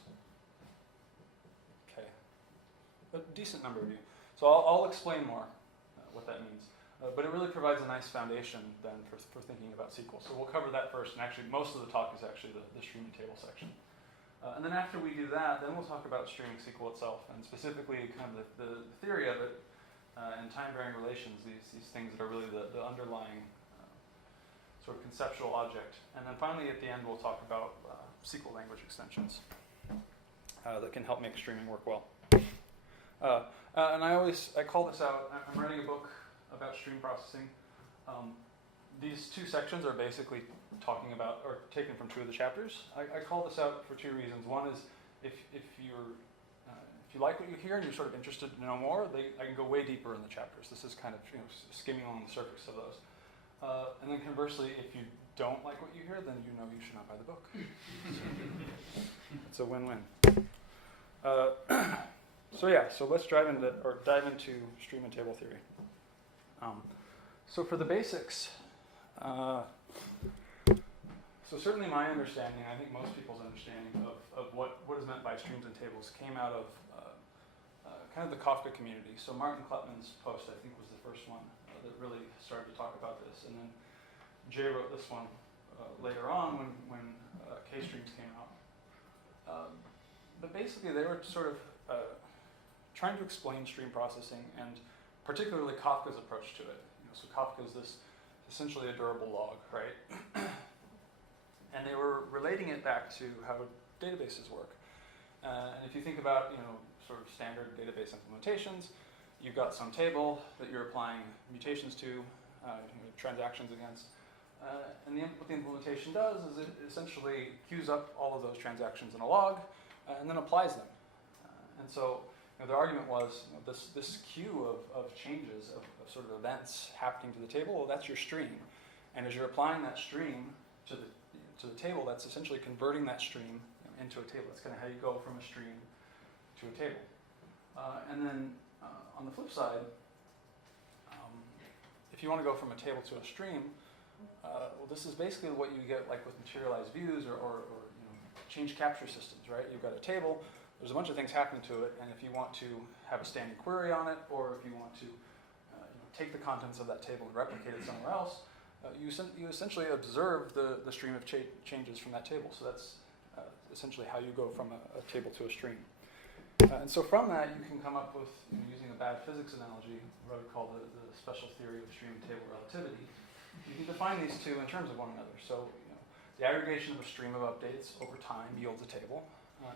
Okay, a decent number of you. So I'll explain more what that means. But it really provides a nice foundation then for thinking about SQL. So we'll cover that first, and actually most of the talk is actually the stream and table section. And then after we do that, then we'll talk about streaming SQL itself, and specifically kind of the theory of it and time-varying relations, these things that are really the underlying sort of conceptual object. And then finally at the end we'll talk about SQL language extensions that can help make streaming work well. And I call this out. I'm writing a book about stream processing. These two sections are basically talking about, or taken from two of the chapters. I call this out for two reasons. One is if you like what you hear and you're sort of interested to know more, I can go way deeper in the chapters. This is kind of skimming on the surface of those. And then conversely, if you don't like what you hear, then you know you should not buy the book. It's a win-win. So let's dive into stream and table theory. So for the basics, so certainly my understanding, I think most people's understanding of what is meant by streams and tables came out of kind of the Kafka community. So Martin Kleppmann's post, I think, was the first one that really started to talk about this. And then Jay wrote this one later on when K-streams came out. But basically they were sort of trying to explain stream processing and particularly Kafka's approach to it. So Kafka is this essentially a durable log, right? And they were relating it back to how databases work. And if you think about sort of standard database implementations, you've got some table that you're applying mutations to, transactions against. And what the implementation does is it essentially queues up all of those transactions in a log and then applies them. And so the argument was this queue of changes, of sort of events happening to the table, well, that's your stream. And as you're applying that stream to the table, that's essentially converting that stream into a table. That's kind of how you go from a stream to a table. And then on the flip side, if you want to go from a table to a stream, well, this is basically what you get like with materialized views or change capture systems, right? You've got a table. There's a bunch of things happening to it, and if you want to have a standing query on it, or if you want to take the contents of that table and replicate it somewhere else, you essentially observe the stream of changes from that table. So that's essentially how you go from a table to a stream. And so from that, you can come up with, using a bad physics analogy, what I would call the special theory of stream and table relativity. You can define these two in terms of one another. So the aggregation of a stream of updates over time yields a table.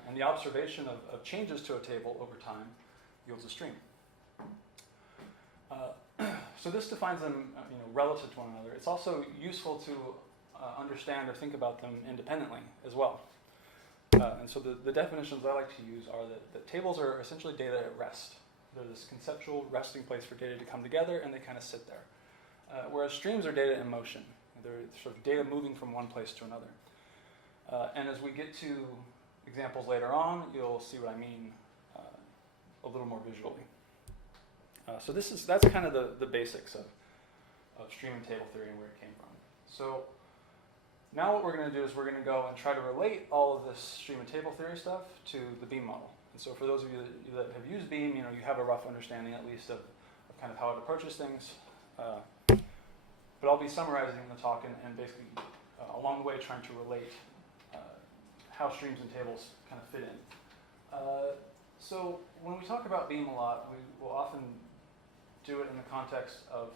And the observation of changes to a table over time yields a stream. So this defines them relative to one another. It's also useful to understand or think about them independently as well. And so the definitions I like to use are that tables are essentially data at rest. They're this conceptual resting place for data to come together, and they kind of sit there. Whereas streams are data in motion. They're sort of data moving from one place to another. And as we get to examples later on, you'll see what I mean a little more visually. So that's kind of the basics of stream and table theory and where it came from. So now what we're going to do is we're going to go and try to relate all of this stream and table theory stuff to the Beam model. And so for those of you that have used Beam, you have a rough understanding at least of kind of how it approaches things. But I'll be summarizing the talk and basically along the way trying to relate how streams and tables kind of fit in. So when we talk about Beam a lot, we will often do it in the context of,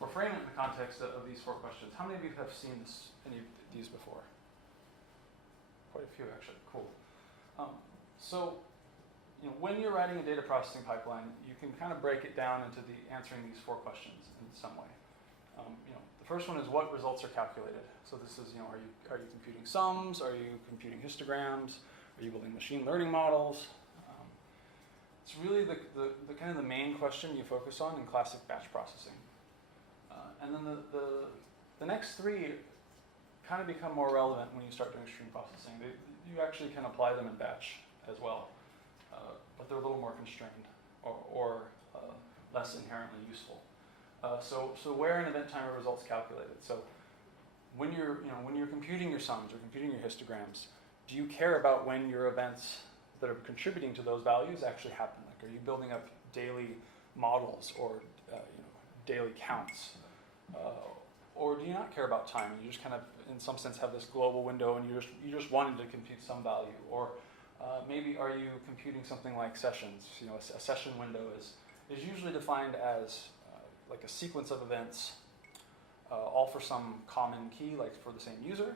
or frame it in the context of these four questions. How many of you have seen any of these before? Quite a few, actually. Cool. So when you're writing a data processing pipeline, you can kind of break it down into answering these four questions in some way. The first one is what results are calculated. So this is, are you computing sums? Are you computing histograms? Are you building machine learning models? It's really the kind of the main question you focus on in classic batch processing. And then the next three kind of become more relevant when you start doing stream processing. You actually can apply them in batch as well, but they're a little more constrained or less inherently useful. So where an event timer result's calculated. So when you're computing your sums or computing your histograms, do you care about when your events that are contributing to those values actually happen? Like, are you building up daily models or daily counts? Or do you not care about time and you just kind of, in some sense, have this global window and you just wanted to compute some value? Or maybe are you computing something like sessions? A session window is usually defined as like a sequence of events, all for some common key, like for the same user,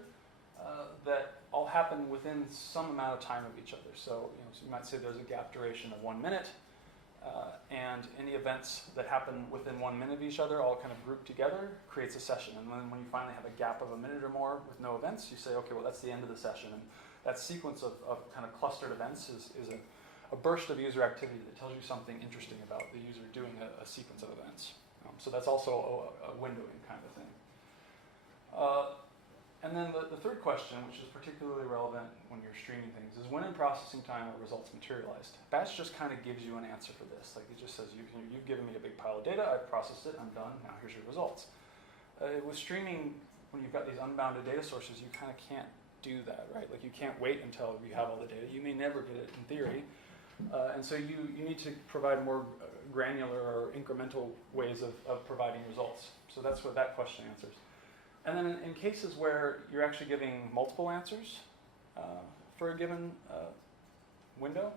that all happen within some amount of time of each other. So, so you might say there's a gap duration of 1 minute, and any events that happen within 1 minute of each other all kind of grouped together creates a session. And then when you finally have a gap of a minute or more with no events, you say, okay, well, that's the end of the session. And that sequence of kind of clustered events is a burst of user activity that tells you something interesting about the user doing a sequence of events. So that's also a windowing kind of thing. And then the third question, which is particularly relevant when you're streaming things, is when in processing time are results materialized? Batch just kind of gives you an answer for this. Like, it just says, you've given me a big pile of data, I've processed it, I'm done, now here's your results. With streaming, when you've got these unbounded data sources, you kind of can't do that, right? Like, you can't wait until you have all the data. You may never get it in theory. And so you need to provide more granular or incremental ways of providing results. So that's what that question answers. And then in cases where you're actually giving multiple answers for a given window,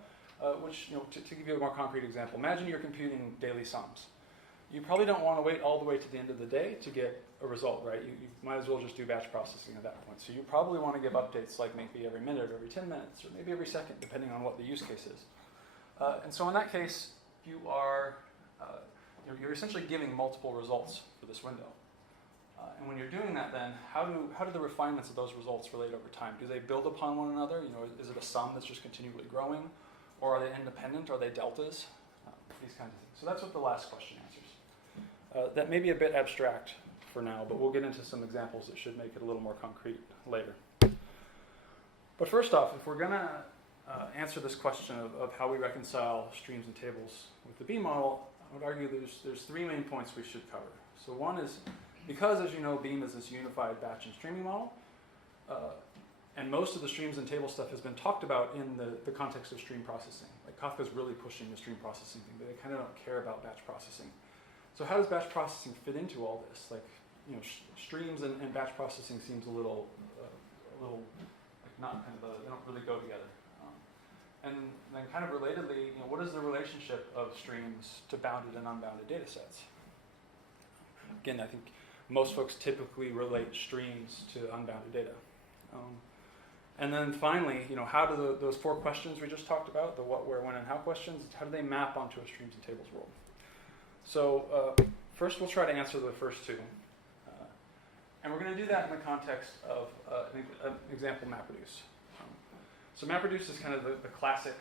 which, to give you a more concrete example, imagine you're computing daily sums. You probably don't want to wait all the way to the end of the day to get a result, right? You might as well just do batch processing at that point. So you probably want to give updates like maybe every minute or every 10 minutes or maybe every second, depending on what the use case is. And so in that case, you're essentially giving multiple results for this window. And when you're doing that, then how do the refinements of those results relate over time? Do they build upon one another? Is it a sum that's just continually growing, or are they independent? Are they deltas? These kinds of things. So that's what the last question answers. That may be a bit abstract for now, but we'll get into some examples that should make it a little more concrete later. But first off, if we're going to answer this question of how we reconcile streams and tables with the Beam model, I would argue there's three main points we should cover. So one is, because as you know, Beam is this unified batch and streaming model, and most of the streams and table stuff has been talked about in the context of stream processing. Like, Kafka's really pushing the stream processing thing, but they kind of don't care about batch processing. So how does batch processing fit into all this? Like, streams and batch processing seems a little like not kind of they don't really go together. And then kind of relatedly, what is the relationship of streams to bounded and unbounded data sets? Again, I think most folks typically relate streams to unbounded data. And then finally, how do those four questions we just talked about, the what, where, when, and how questions, how do they map onto a streams and tables world? So first we'll try to answer the first two. And we're going to do that in the context of an example MapReduce. So MapReduce is kind of the classic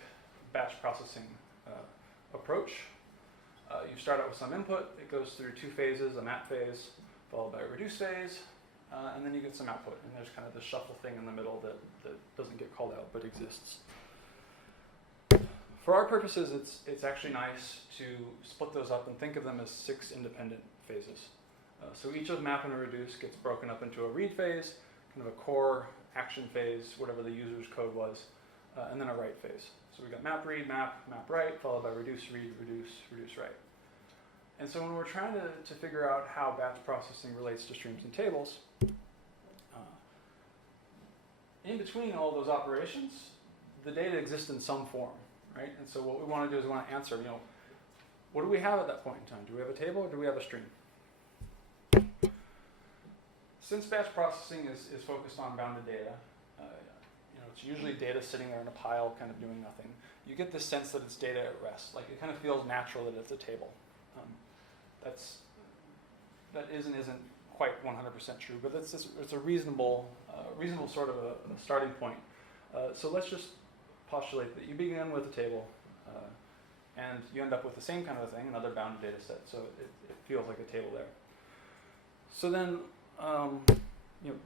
batch processing approach. You start out with some input. It goes through two phases, a map phase, followed by a reduce phase, and then you get some output. And there's kind of this shuffle thing in the middle that doesn't get called out, but exists. For our purposes, it's actually nice to split those up and think of them as 6 independent phases. So each of map and reduce gets broken up into a read phase, kind of a core action phase, whatever the user's code was, and then a write phase. So we got map read, map write, followed by reduce read, reduce write. And so when we're trying to figure out how batch processing relates to streams and tables, in between all those operations, the data exists in some form, right? And so what we want to do is we want to answer, what do we have at that point in time? Do we have a table or do we have a stream? Since batch processing is focused on bounded data, it's usually data sitting there in a pile kind of doing nothing. You get this sense that it's data at rest. Like, it kind of feels natural that it's a table. That is and isn't quite 100% true, but it's a reasonable sort of a starting point. So let's just postulate that you begin with a table, and you end up with the same kind of a thing, another bounded data set. So it feels like a table there. So then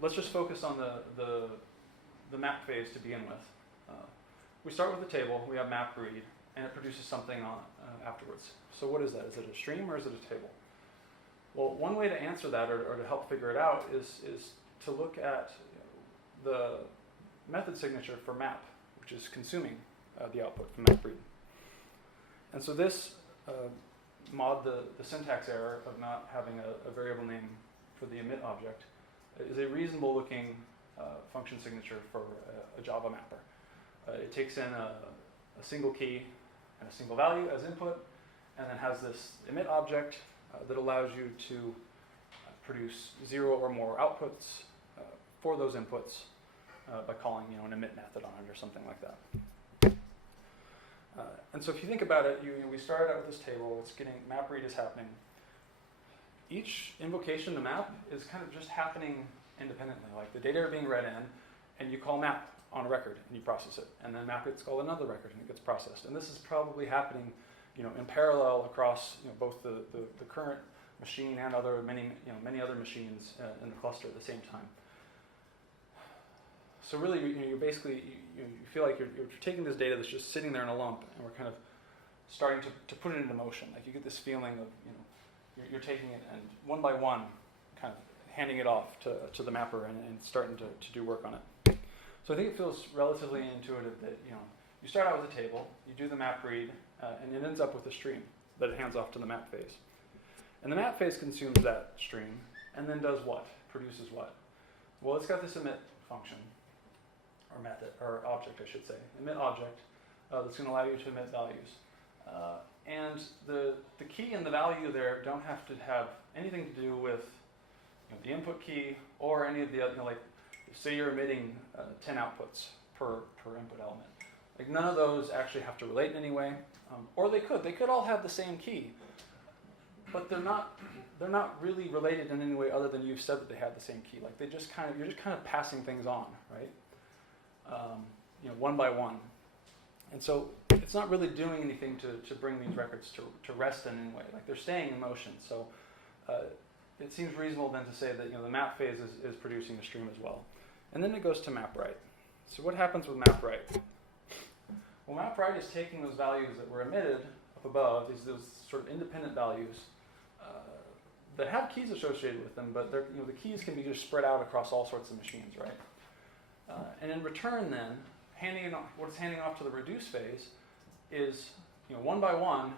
let's just focus on the map phase to begin with. We start with a table, we have map read, and it produces something on afterwards. So what is that? Is it a stream or is it a table? Well, one way to answer that or to help figure it out is to look at the method signature for map, which is consuming the output from map read. And so this mod the syntax error of not having a variable name for the emit object is a reasonable looking function signature for a Java mapper. It takes in a single key and a single value as input, and then has this emit object that allows you to produce 0 or more outputs for those inputs by calling an emit method on it or something like that. And so if you think about it, we started out with this table. It's getting map read is happening. Each invocation to map is kind of just happening independently. Like the data are being read in, and you call map on a record and you process it, and then map gets called another record and it gets processed. And this is probably happening, in parallel across both the current machine and many other machines in the cluster at the same time. So really, you're basically you feel like you're taking this data that's just sitting there in a lump, and we're kind of starting to put it into motion. Like you get this feeling of you're taking it and one by one, kind of handing it off to the mapper and starting to do work on it. So I think it feels relatively intuitive that you start out with a table, you do the map read, and it ends up with a stream that it hands off to the map phase. And the map phase consumes that stream and then does what? Produces what? Well, it's got this emit function, or method, or object, I should say, emit object, that's going to allow you to emit values. And the key and the value there don't have to have anything to do with the input key or any of the other, say you're emitting 10 outputs per input element. Like none of those actually have to relate in any way, or they could all have the same key, but they're not really related in any way other than you've said that they have the same key. Like you're just kind of passing things on, right? One by one. And so it's not really doing anything to bring these records to rest in any way. Like they're staying in motion. So it seems reasonable then to say that the map phase is producing the stream as well. And then it goes to map write. So what happens with map write? Well, map write is taking those values that were emitted up above, those sort of independent values that have keys associated with them, but the keys can be just spread out across all sorts of machines, right? And in return, then, what it's handing off to the reduce phase is, one by one,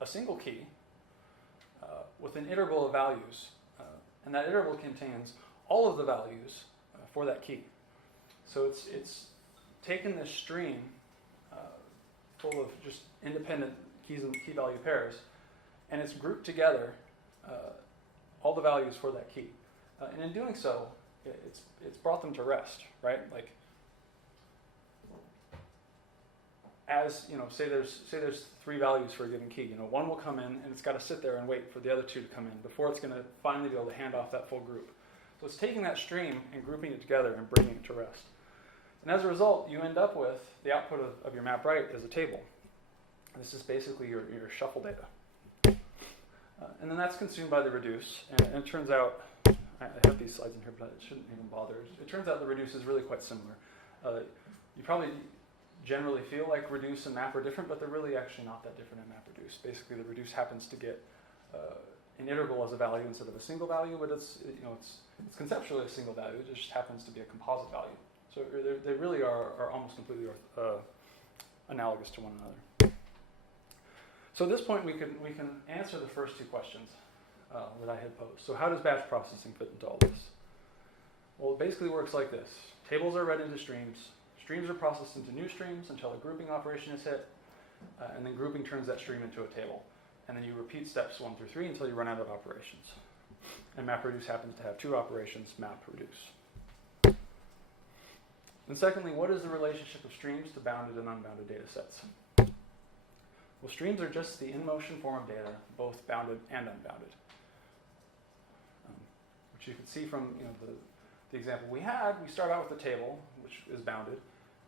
a single key with an interval of values, and that interval contains all of the values for that key. So it's taken this stream full of just independent keys and key value pairs, and it's grouped together all the values for that key. And in doing so, it's brought them to rest, right? Like, as say there's 3 values for a given key. One will come in and it's got to sit there and wait for the other 2 to come in before it's going to finally be able to hand off that full group. So it's taking that stream and grouping it together and bringing it to rest. And as a result, you end up with the output of your map write as a table. And this is basically your shuffle data. And then that's consumed by the reduce. And it turns out, I have these slides in here, but it shouldn't even bother. It turns out the reduce is really quite similar. You probably generally feel like reduce and map are different, but they're really actually not that different in MapReduce. Basically, the reduce happens to get an interval as a value instead of a single value, but it's conceptually a single value. It just happens to be a composite value. So they really are almost completely analogous to one another. So at this point, we can answer the first 2 questions that I had posed. So how does batch processing fit into all this? Well, it basically works like this. Tables are read into streams. Streams are processed into new streams until a grouping operation is hit, and then grouping turns that stream into a table. And then you repeat steps 1 through 3 until you run out of operations. And MapReduce happens to have 2 operations, MapReduce. And secondly, what is the relationship of streams to bounded and unbounded data sets? Well, streams are just the in-motion form of data, both bounded and unbounded. Which you can see from the example we had. We start out with a table, which is bounded,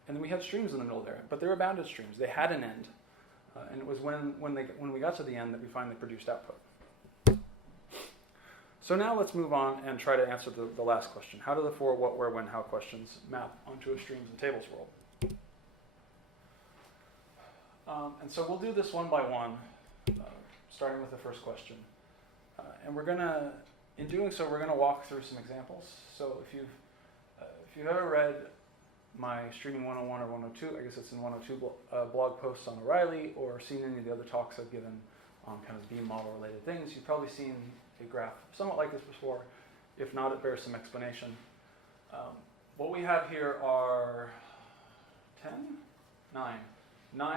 and then we had streams in the middle there. But they were bounded streams. They had an end. And it was when we got to the end that we finally produced output. So now let's move on and try to answer the last question. How do the for, what, where, when, how questions map onto a streams and tables world? And so we'll do this one by one, starting with the first question. And we're gonna, in doing so, we're gonna walk through some examples. So if you've ever read my Streaming 101 or 102, I guess it's in 102 blog posts on O'Reilly, or seen any of the other talks I've given on kind of beam model related things, you've probably seen a graph somewhat like this before. If not, it bears some explanation. What we have here are 9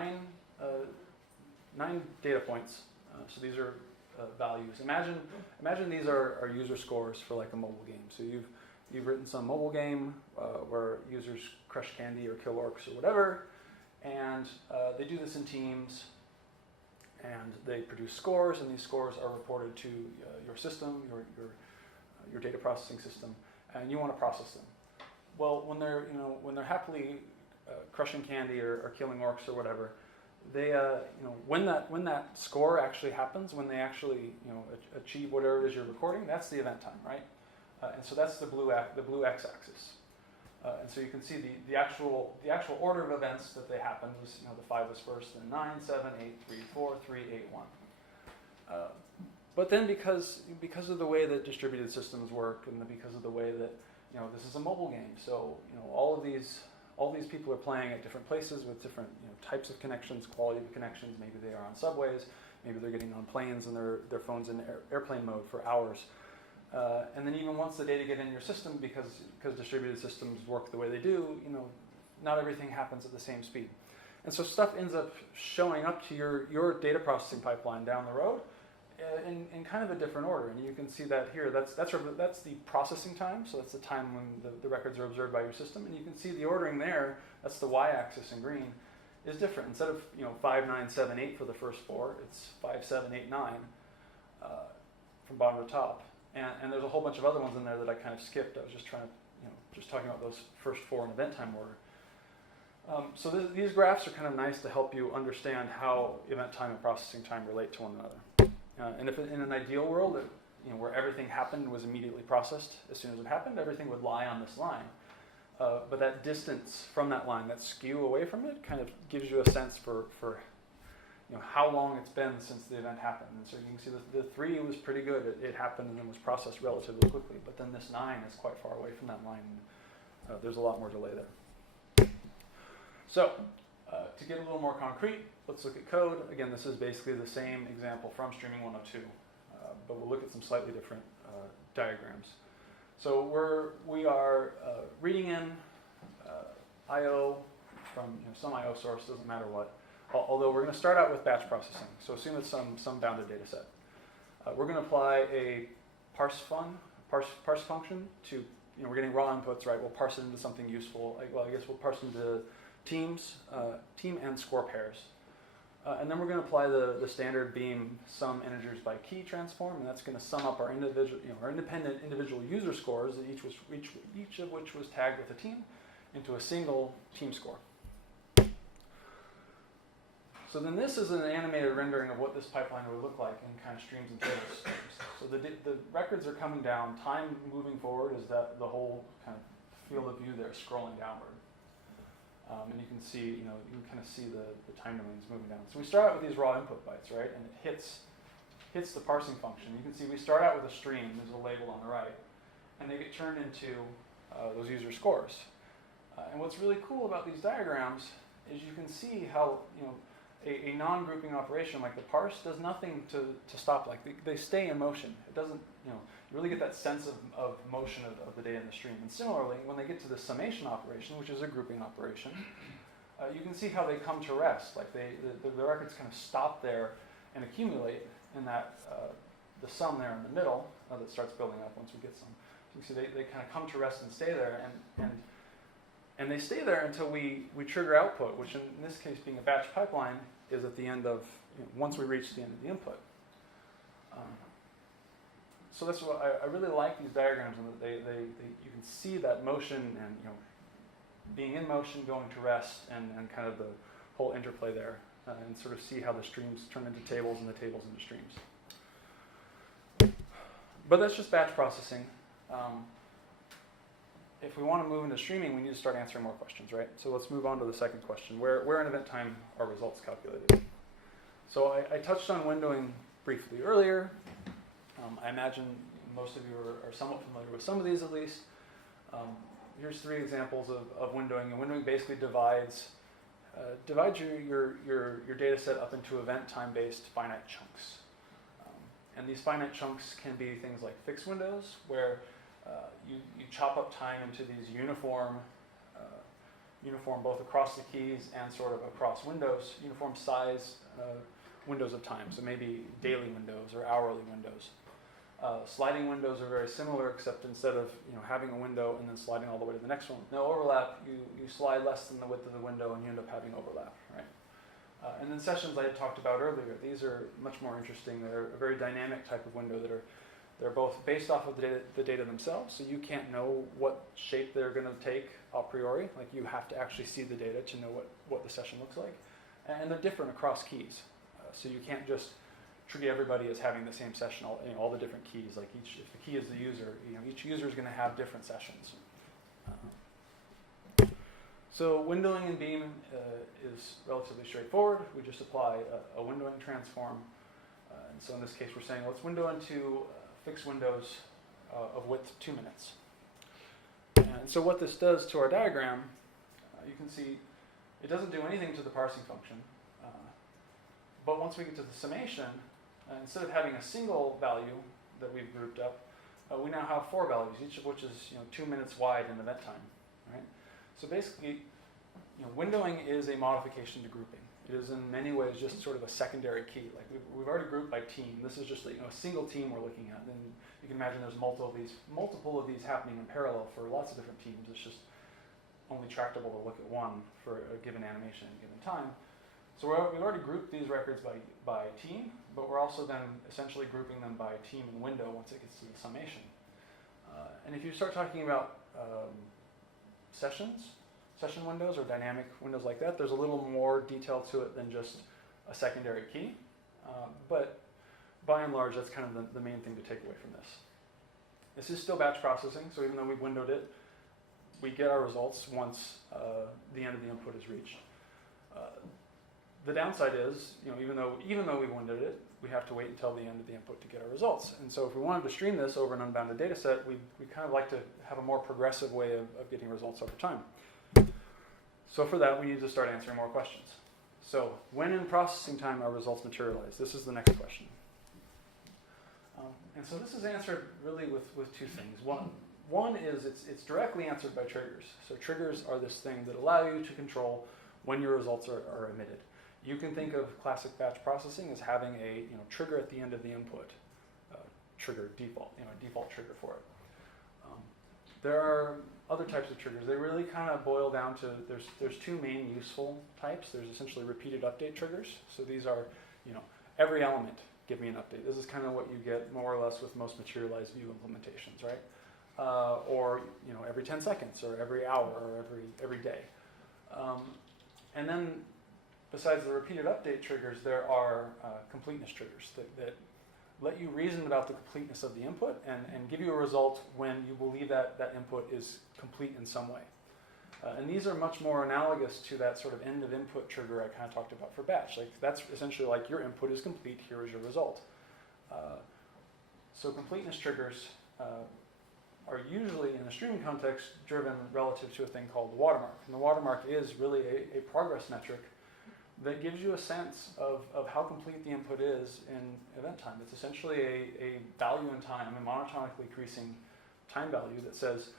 data points. So these are values. Imagine these are user scores for like a mobile game. So you've written some mobile game where users crush candy or kill orcs or whatever, and they do this in teams, and they produce scores, and these scores are reported to your system, your data processing system, and you want to process them. Well, when they're happily crushing candy or killing orcs or whatever, they when that score actually happens, when they actually achieve whatever it is you're recording, that's the event time, right? And so that's the blue x-axis. And so you can see the actual order of events that they happened was, the 5 was first, then 9, 7, 8, 3, 4, 3, 8, 1. But then because of the way that distributed systems work, and because of the way that this is a mobile game, so all these people are playing at different places with different types of connections, quality of connections. Maybe they are on subways, maybe they're getting on planes and their phones in airplane mode for hours. And then even once the data get in your system, because distributed systems work the way they do, not everything happens at the same speed. And so stuff ends up showing up to your data processing pipeline down the road in kind of a different order. And you can see that here. That's the processing time. So that's the time when the records are observed by your system. And you can see the ordering there, that's the y-axis in green, is different. Instead of 5, 9, 7, 8 for the first 4, it's 5, 7, 8, 9 from bottom to top. And there's a whole bunch of other ones in there that I kind of skipped. I was just just talking about those first 4 in event time order. So these graphs are kind of nice to help you understand how event time and processing time relate to one another. And if in an ideal world, where everything happened was immediately processed as soon as it happened, everything would lie on this line. But that distance from that line, that skew away from it, kind of gives you a sense for how long it's been since the event happened. And so you can see the 3 was pretty good. It happened and then was processed relatively quickly. But then this 9 is quite far away from that line. And, there's a lot more delay there. So to get a little more concrete, let's look at code. Again, this is basically the same example from Streaming 102, but we'll look at some slightly different diagrams. So we are reading in I/O from some I/O source, doesn't matter what. Although we're going to start out with batch processing, so assume it's some bounded data set. We're going to apply a parse function to, we're getting raw inputs, right? We'll parse it into something useful. I guess we'll parse into team and score pairs. And then we're going to apply the standard Beam sum integers by key transform, and that's going to sum up our independent individual user scores, each of which was tagged with a team, into a single team score. So then this is an animated rendering of what this pipeline would look like in kind of streams and tables. So the records are coming down. Time moving forward is that the whole kind of field of view there scrolling downward. And you can see, you can kind of see the time domains moving down. So we start out with these raw input bytes, right? And it hits the parsing function. You can see we start out with a stream. There's a label on the right. And they get turned into those user scores. And what's really cool about these diagrams is you can see how, a non-grouping operation like the parse does nothing to stop. Like they stay in motion. It doesn't, you really get that sense of motion of the data in the stream. And similarly, when they get to the summation operation, which is a grouping operation, you can see how they come to rest. Like the records kind of stop there and accumulate in that the sum there in the middle that starts building up once we get some. So you can see they kind of come to rest and stay there, and they stay there until we trigger output, which in this case being a batch pipeline is at the end of, once we reach the end of the input. So that's what I really like these diagrams, and that you can see that motion and being in motion, going to rest, and kind of the whole interplay there, and sort of see how the streams turn into tables and the tables into streams. but that's just batch processing. If we want to move into streaming, we need to start answering more questions, right? So let's move on to the second question. Where in event time are results calculated? So I touched on windowing briefly earlier. I imagine most of you are somewhat familiar with some of these at least. Here's 3 examples of windowing. And windowing basically divides your data set up into event time-based finite chunks. And these finite chunks can be things like fixed windows, where you chop up time into these uniform both across the keys and sort of across windows, uniform size windows of time. So maybe daily windows or hourly windows. Sliding windows are very similar, except instead of having a window and then sliding all the way to the next one, no overlap, you slide less than the width of the window and you end up having overlap, right? And then sessions I had talked about earlier, these are much more interesting. They're a very dynamic type of window they're both based off of the data themselves, so you can't know what shape they're going to take a priori. Like you have to actually see the data to know what the session looks like. And they're different across keys, so you can't just treat everybody as having the same session, all the different keys. Like if the key is the user, each user is going to have different sessions. So windowing in Beam is relatively straightforward. We just apply a windowing transform. And so in this case, we're saying let's window into fixed windows of width 2 minutes. And so what this does to our diagram, you can see it doesn't do anything to the parsing function. But once we get to the summation, instead of having a single value that we've grouped up, we now have 4 values, each of which is 2 minutes wide in event time. Right? So basically, windowing is a modification to grouping. It is in many ways just sort of a secondary key. Like we've already grouped by team. This is just a single team we're looking at. And you can imagine there's multiple of these happening in parallel for lots of different teams. It's just only tractable to look at one for a given animation at a given time. So we've already grouped these records by team, but we're also then essentially grouping them by team and window once it gets to the summation. And if you start talking about session windows or dynamic windows like that, there's a little more detail to it than just a secondary key. But by and large, that's kind of the main thing to take away from this. This is still batch processing, so even though we've windowed it, we get our results once the end of the input is reached. The downside is, even though we've windowed it, we have to wait until the end of the input to get our results. And so if we wanted to stream this over an unbounded data set, we kind of like to have a more progressive way of getting results over time. So for that, we need to start answering more questions. So when in processing time are results materialized? This is the next question. And so this is answered really with 2 things. One is it's directly answered by triggers. So triggers are this thing that allow you to control when your results are emitted. You can think of classic batch processing as having a trigger at the end of the input, trigger default, a default trigger for it. There are other types of triggers. They really kind of boil down to there's 2 main useful types. There's essentially repeated update triggers. So these are every element give me an update. This is kind of what you get more or less with most materialized view implementations, right? Or every 10 seconds or every hour or every day. And then besides the repeated update triggers, there are completeness triggers that let you reason about the completeness of the input and give you a result when you believe that input is complete in some way. And these are much more analogous to that sort of end of input trigger I kind of talked about for batch. Like that's essentially like your input is complete, here is your result. So completeness triggers are usually in the streaming context driven relative to a thing called the watermark. And the watermark is really a progress metric that gives you a sense of how complete the input is in event time. It's essentially a value in time, a monotonically increasing time value that says,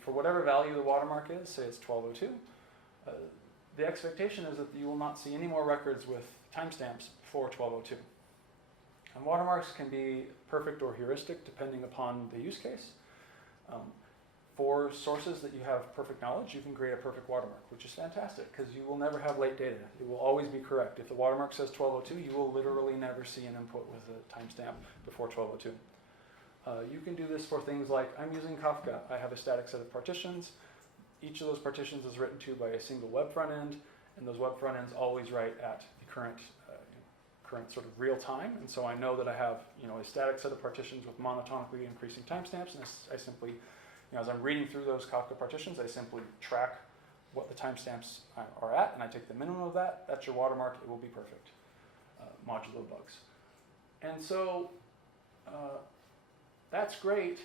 for whatever value the watermark is, say it's 1202, the expectation is that you will not see any more records with timestamps before 1202. And watermarks can be perfect or heuristic depending upon the use case. For sources that you have perfect knowledge, you can create a perfect watermark, which is fantastic because you will never have late data. It will always be correct. If the watermark says 1202, you will literally never see an input with a timestamp before 1202. You can do this for things like, I'm using Kafka. I have a static set of partitions. Each of those partitions is written to by a single web front end, and those web front ends always write at the current current sort of real time, and so I know that I have a static set of partitions with monotonically increasing timestamps, and I simply, as I'm reading through those Kafka partitions, I simply track what the timestamps are at, and I take the minimum of that. That's your watermark. It will be perfect. Modulo bugs. And so that's great,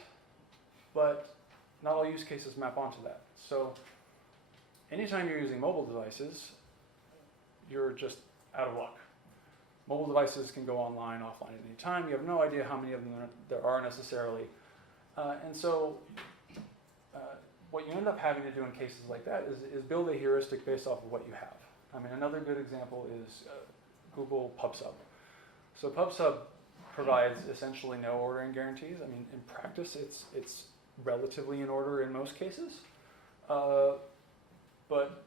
but not all use cases map onto that. So anytime you're using mobile devices, you're just out of luck. Mobile devices can go online, offline at any time. You have no idea how many of them there are necessarily. And so what you end up having to do in cases like that is build a heuristic based off of what you have. I mean, another good example is Google PubSub. So PubSub provides essentially no ordering guarantees. I mean, in practice, it's relatively in order in most cases. But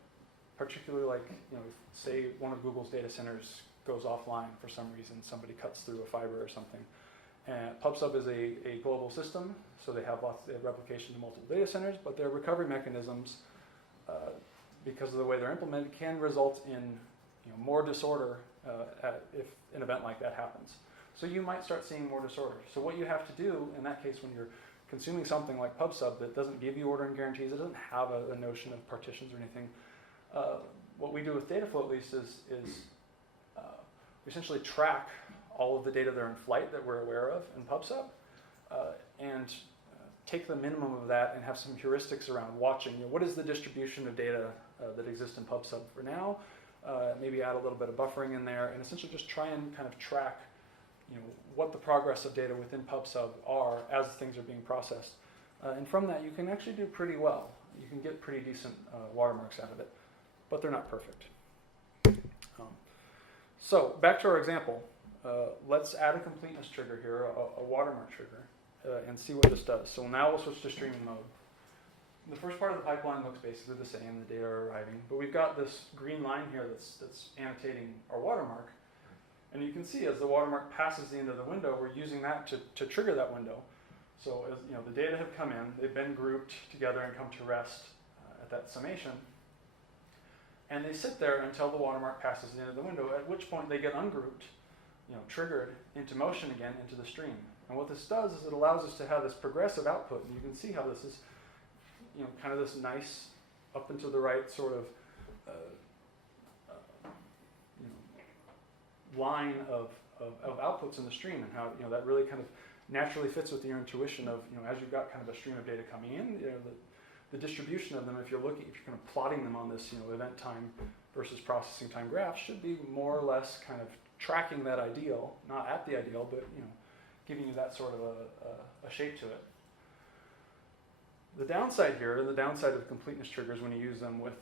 particularly like, say one of Google's data centers goes offline for some reason, somebody cuts through a fiber or something. And PubSub is a global system, so they have replication to multiple data centers, but their recovery mechanisms, because of the way they're implemented, can result in more disorder if an event like that happens. So you might start seeing more disorder. So what you have to do in that case when you're consuming something like PubSub that doesn't give you ordering guarantees, it doesn't have a notion of partitions or anything, what we do with Dataflow at least is we essentially track all of the data that are in flight that we're aware of in PubSub and take the minimum of that and have some heuristics around watching. What is the distribution of data that exists in PubSub for now? Maybe add a little bit of buffering in there and essentially just try and kind of track what the progress of data within PubSub are as things are being processed. And from that, you can actually do pretty well. You can get pretty decent watermarks out of it, but they're not perfect. So back to our example. Let's add a completeness trigger here, a watermark trigger, and see what this does. So now we'll switch to streaming mode. The first part of the pipeline looks basically the same. The data are arriving, but we've got this green line here that's annotating our watermark. And you can see as the watermark passes the end of the window, we're using that to trigger that window. So as the data have come in, they've been grouped together and come to rest at that summation. And they sit there until the watermark passes the end of the window, at which point they get ungrouped, triggered into motion again into the stream. And what this does is it allows us to have this progressive output. And you can see how this is, kind of this nice up and to the right sort of line of outputs in the stream, and how that really kind of naturally fits with your intuition of as you've got kind of a stream of data coming in, the distribution of them, if you're kind of plotting them on this event time versus processing time graph, should be more or less kind of tracking that ideal, not at the ideal, but giving you that sort of a shape to it. The downside here, the downside of completeness triggers when you use them with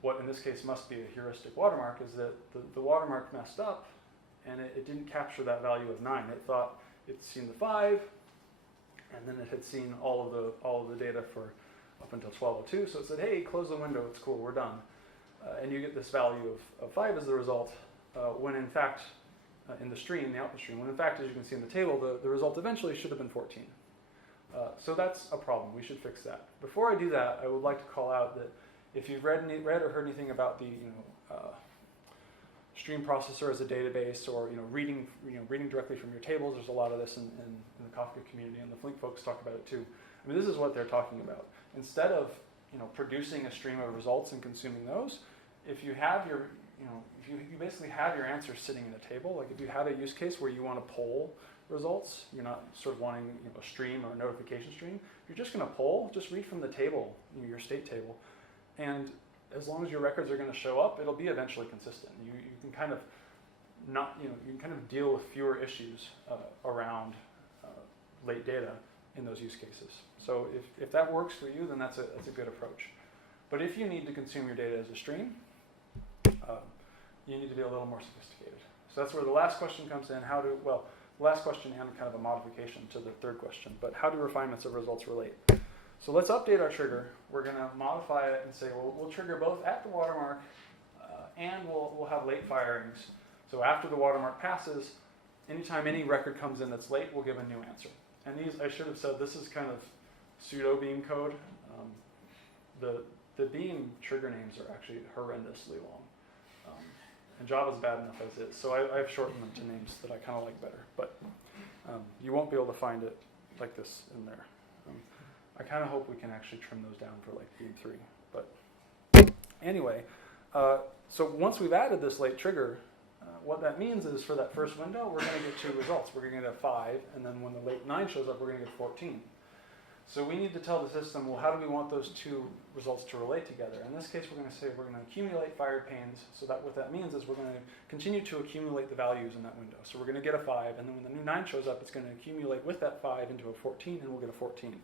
what in this case must be a heuristic watermark, is that the watermark messed up and it didn't capture that value of 9. It thought it's seen the 5, and then it had seen all of the data for up until 12:02. So it said, hey, close the window, it's cool, we're done. And you get this value of 5 as the result, when in fact, in the stream, the output stream, when in fact, as you can see in the table, the result eventually should have been 14. So that's a problem. We should fix that. Before I do that, I would like to call out that if you've read or heard anything about the stream processor as a database, or reading directly from your tables, there's a lot of this in the Kafka community, and the Flink folks talk about it too. I mean, this is what they're talking about. Instead of producing a stream of results and consuming those, if you have your if you basically have your answers sitting in a table, like if you have a use case where you want to poll results, you're not sort of wanting a stream or a notification stream, you're just going to poll, just read from the table, your state table, and as long as your records are going to show up, it'll be eventually consistent. You can kind of you can kind of deal with fewer issues around late data in those use cases. So if that works for you, then that's a good approach. But if you need to consume your data as a stream, you need to be a little more sophisticated. So that's where the last question comes in. Last question and kind of a modification to the third question, but how do refinements of results relate? So let's update our trigger. We're going to modify it and say, well, we'll trigger both at the watermark and we'll have late firings. So after the watermark passes, anytime any record comes in that's late, we'll give a new answer. And these, I should have said, this is kind of pseudo Beam code. The Beam trigger names are actually horrendously long. And Java's bad enough as is, so I've shortened them to names that I kind of like better. But you won't be able to find it like this in there. I kind of hope we can actually trim those down for like Beam 3. But anyway, so once we've added this late trigger, what that means is for that first window, we're going to get 2 results. We're going to get a 5, and then when the late 9 shows up, we're going to get 14. So we need to tell the system, well, how do we want those 2 results to relate together? In this case, we're going to say we're going to accumulate fired panes. So that what that means is we're going to continue to accumulate the values in that window. So we're going to get a 5, and then when the new 9 shows up, it's going to accumulate with that 5 into a 14, and we'll get a 14.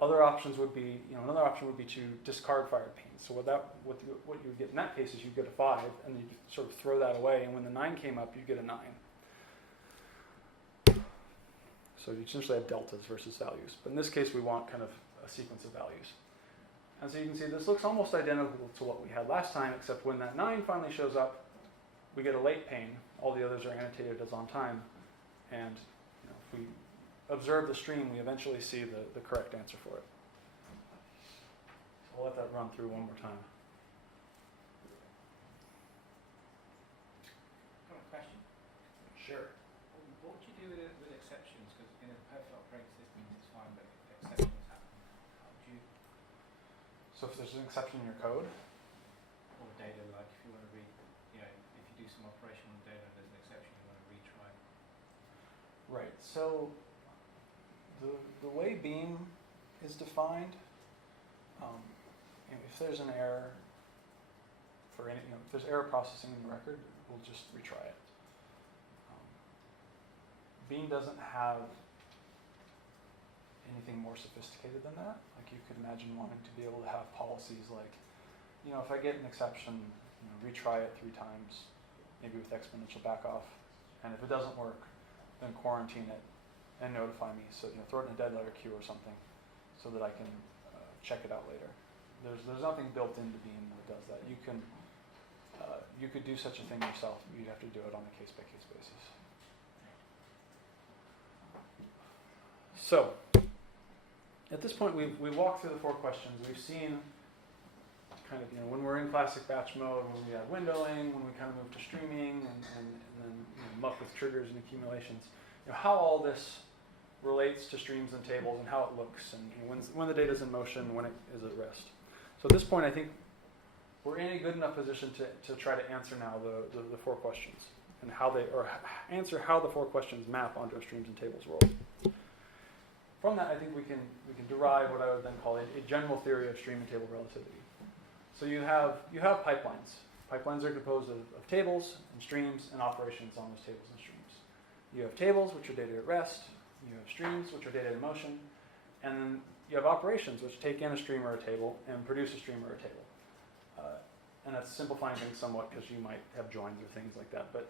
Other options would be, another option would be to discard fired panes. So what you would get in that case is you get a 5, and you sort of throw that away, and when the 9 came up, you get a 9. So you essentially have deltas versus values. But in this case, we want kind of a sequence of values. And so you can see this looks almost identical to what we had last time, except when that 9 finally shows up, we get a late pane. All the others are annotated as on time. And if we observe the stream, we eventually see the correct answer for it. So I'll let that run through one more time. Got a question? Sure. What would you do with exceptions? Because in a perfect operating system, it's fine, but if exceptions happen, how would you? So if there's an exception in your code, Or data, like if you want to read, if you do some operation on data and there's an exception, you want to retry. right. So the way Beam is defined, if there's an error for any, if there's error processing in the record, we'll just retry it. Beam doesn't have anything more sophisticated than that. Like you could imagine wanting to be able to have policies like, if I get an exception, retry it 3 times, maybe with exponential backoff, and if it doesn't work, then quarantine it and notify me. So throw it in a dead letter queue or something, so that I can check it out later. There's nothing built into Beam that does that. You could do such a thing yourself. You'd have to do it on a case-by-case basis. So, at this point, we've walked through the 4 questions. We've seen kind of, when we're in classic batch mode, when we add windowing, when we kind of move to streaming, and then muck with triggers and accumulations, how all this relates to streams and tables and how it looks, and when the data's in motion, when it is at rest. So at this point, I think we're in a good enough position to try to answer now the 4 questions, and answer how the 4 questions map onto a streams and tables world. From that, I think we can derive what I would then call a general theory of stream and table relativity. So you have pipelines. Pipelines are composed of tables and streams and operations on those tables and streams. You have tables, which are data at rest. You have streams, which are data in motion. And then you have operations, which take in a stream or a table and produce a stream or a table. And that's simplifying things somewhat because you might have joins or things like that, but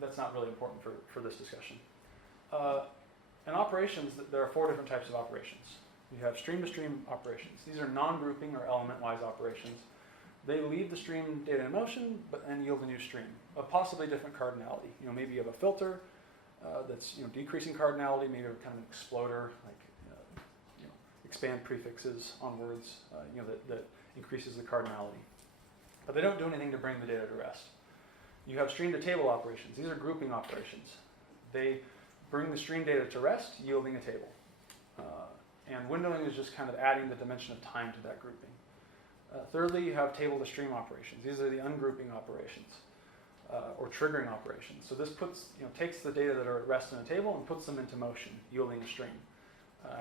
that's not really important for this discussion. In operations, there are 4 different types of operations. You have stream-to-stream operations. These are non-grouping or element-wise operations. They leave the stream data in motion, and yield a new stream of possibly different cardinality. Maybe you have a filter that's decreasing cardinality, maybe kind of an exploder, like expand prefixes on words, that increases the cardinality. But they don't do anything to bring the data to rest. You have stream-to-table operations. These are grouping operations. They bring the stream data to rest, yielding a table. And windowing is just kind of adding the dimension of time to that grouping. Thirdly, you have table-to-stream operations. These are the ungrouping operations, or triggering operations. So this takes the data that are at rest in a table and puts them into motion, yielding a stream.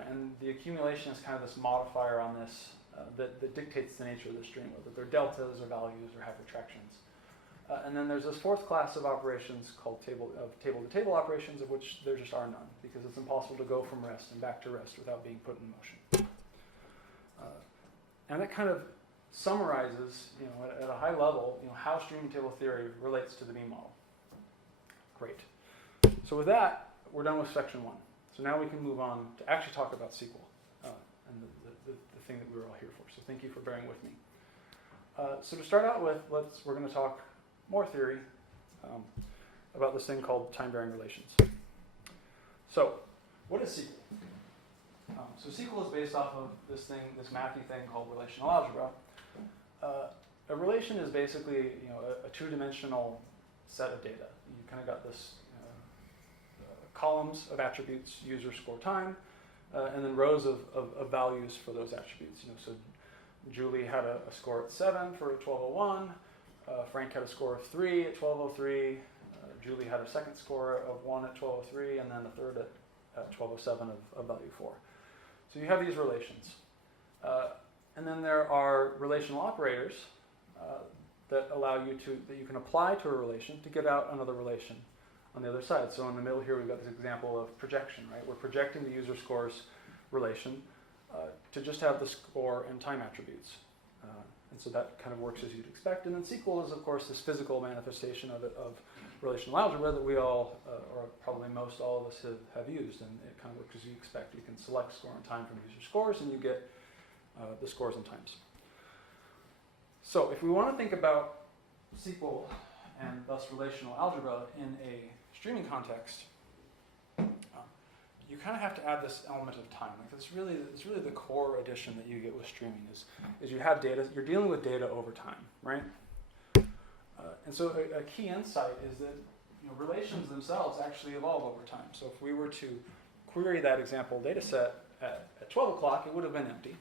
And the accumulation is kind of this modifier on this that dictates the nature of the stream, whether they're deltas or values or have retractions. And then there's this 4th class of operations called table-to-table operations, of which there just are none, because it's impossible to go from rest and back to rest without being put in motion. And that kind of summarizes, at a high level, how stream and table theory relates to the Beam model. Great. So with that, we're done with section 1. So now we can move on to actually talk about SQL and the thing that we were all here for. So thank you for bearing with me. So to start out with, we're going to talk more theory about this thing called time-varying relations. So, what is SQL? So SQL is based off of this mathy thing called relational algebra. a relation is basically a two-dimensional set of data. You kind of got this columns of attributes, user, score, time, and then rows of values for those attributes. So Julie had a score at 7 for 1201. Frank had a score of 3 at 1203. Julie had a second score of 1 at 1203, and then a third at 1207 of value 4. So you have these relations. And then there are relational operators that allow you that you can apply to a relation to get out another relation on the other side. So in the middle here, we've got this example of projection, right? We're projecting the user scores relation to just have the score and time attributes. And so that kind of works as you'd expect. And then SQL is, of course, this physical manifestation of relational algebra that we all, or probably most all of us have used. And it kind of works as you expect. You can select score and time from user scores, and you get the scores and times. So if we want to think about SQL and thus relational algebra in a streaming context, you kind of have to add this element of time. Like it's really the core addition that you get with streaming is you have data. You're dealing with data over time, right? And so a key insight is that relations themselves actually evolve over time. So if we were to query that example data set at 12 o'clock, it would have been empty.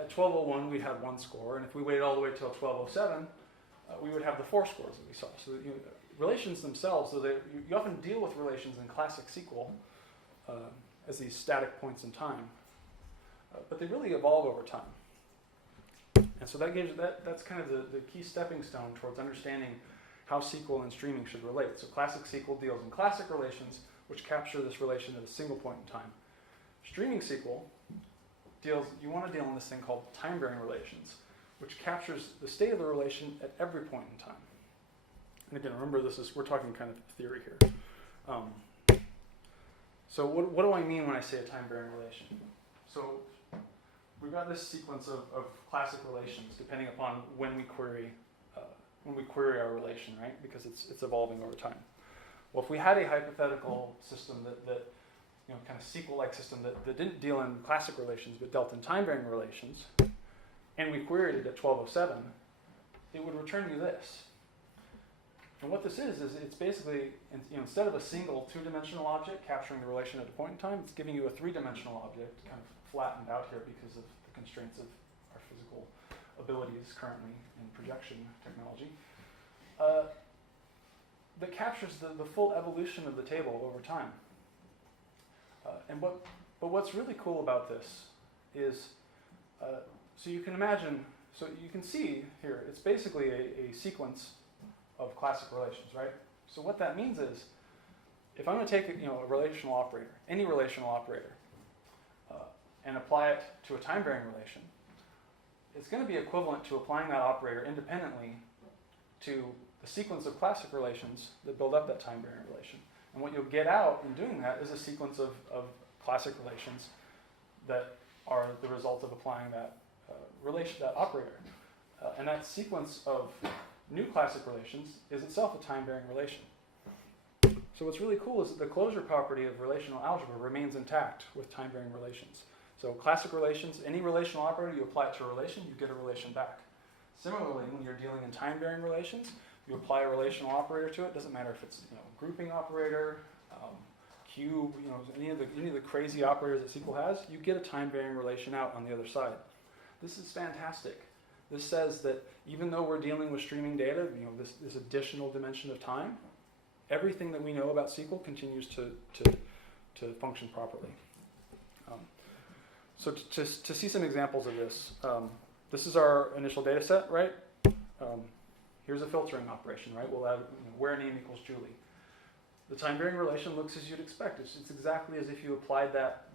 At 12:01, we'd have 1 score, and if we waited all the way till 12:07, we would have the 4 scores that we saw. So relations themselves, so you often deal with relations in classic SQL as these static points in time, but they really evolve over time. And so that's kind of the key stepping stone towards understanding how SQL and streaming should relate. So classic SQL deals in classic relations, which capture this relation at a single point in time. Streaming SQL you want to deal in this thing called time-varying relations, which captures the state of the relation at every point in time. And again, remember we're talking kind of theory here. So what do I mean when I say a time-varying relation? So we've got this sequence of classic relations depending upon when we query our relation, right? Because it's evolving over time. Well, if we had a hypothetical system that kind of SQL-like system that didn't deal in classic relations but dealt in time-varying relations, and we queried it at 12:07, it would return you this. And what this is it's basically, instead of a single two-dimensional object capturing the relation at a point in time, it's giving you a three-dimensional object, kind of flattened out here because of the constraints of our physical abilities currently in projection technology, that captures the full evolution of the table over time. But what's really cool about this is, so you can imagine, so you can see here, it's basically a sequence of classic relations, right? So what that means is, if I'm going to take a relational operator, any relational operator, and apply it to a time-varying relation, it's going to be equivalent to applying that operator independently to the sequence of classic relations that build up that time-varying relation. And what you'll get out in doing that is a sequence of classic relations that are the result of applying that that operator. And that sequence of new classic relations is itself a time-varying relation. So what's really cool is that the closure property of relational algebra remains intact with time-varying relations. So classic relations, any relational operator, you apply it to a relation, you get a relation back. Similarly, when you're dealing in time-varying relations, you apply a relational operator to it. Doesn't matter if it's grouping operator, cube, any of the crazy operators that SQL has. You get a time-varying relation out on the other side. This is fantastic. This says that even though we're dealing with streaming data, this additional dimension of time, everything that we know about SQL continues to function properly. So to see some examples of this, this is our initial data set, right? Here's a filtering operation, right? We'll have where name equals Julie. The time-varying relation looks as you'd expect. It's exactly as if you applied that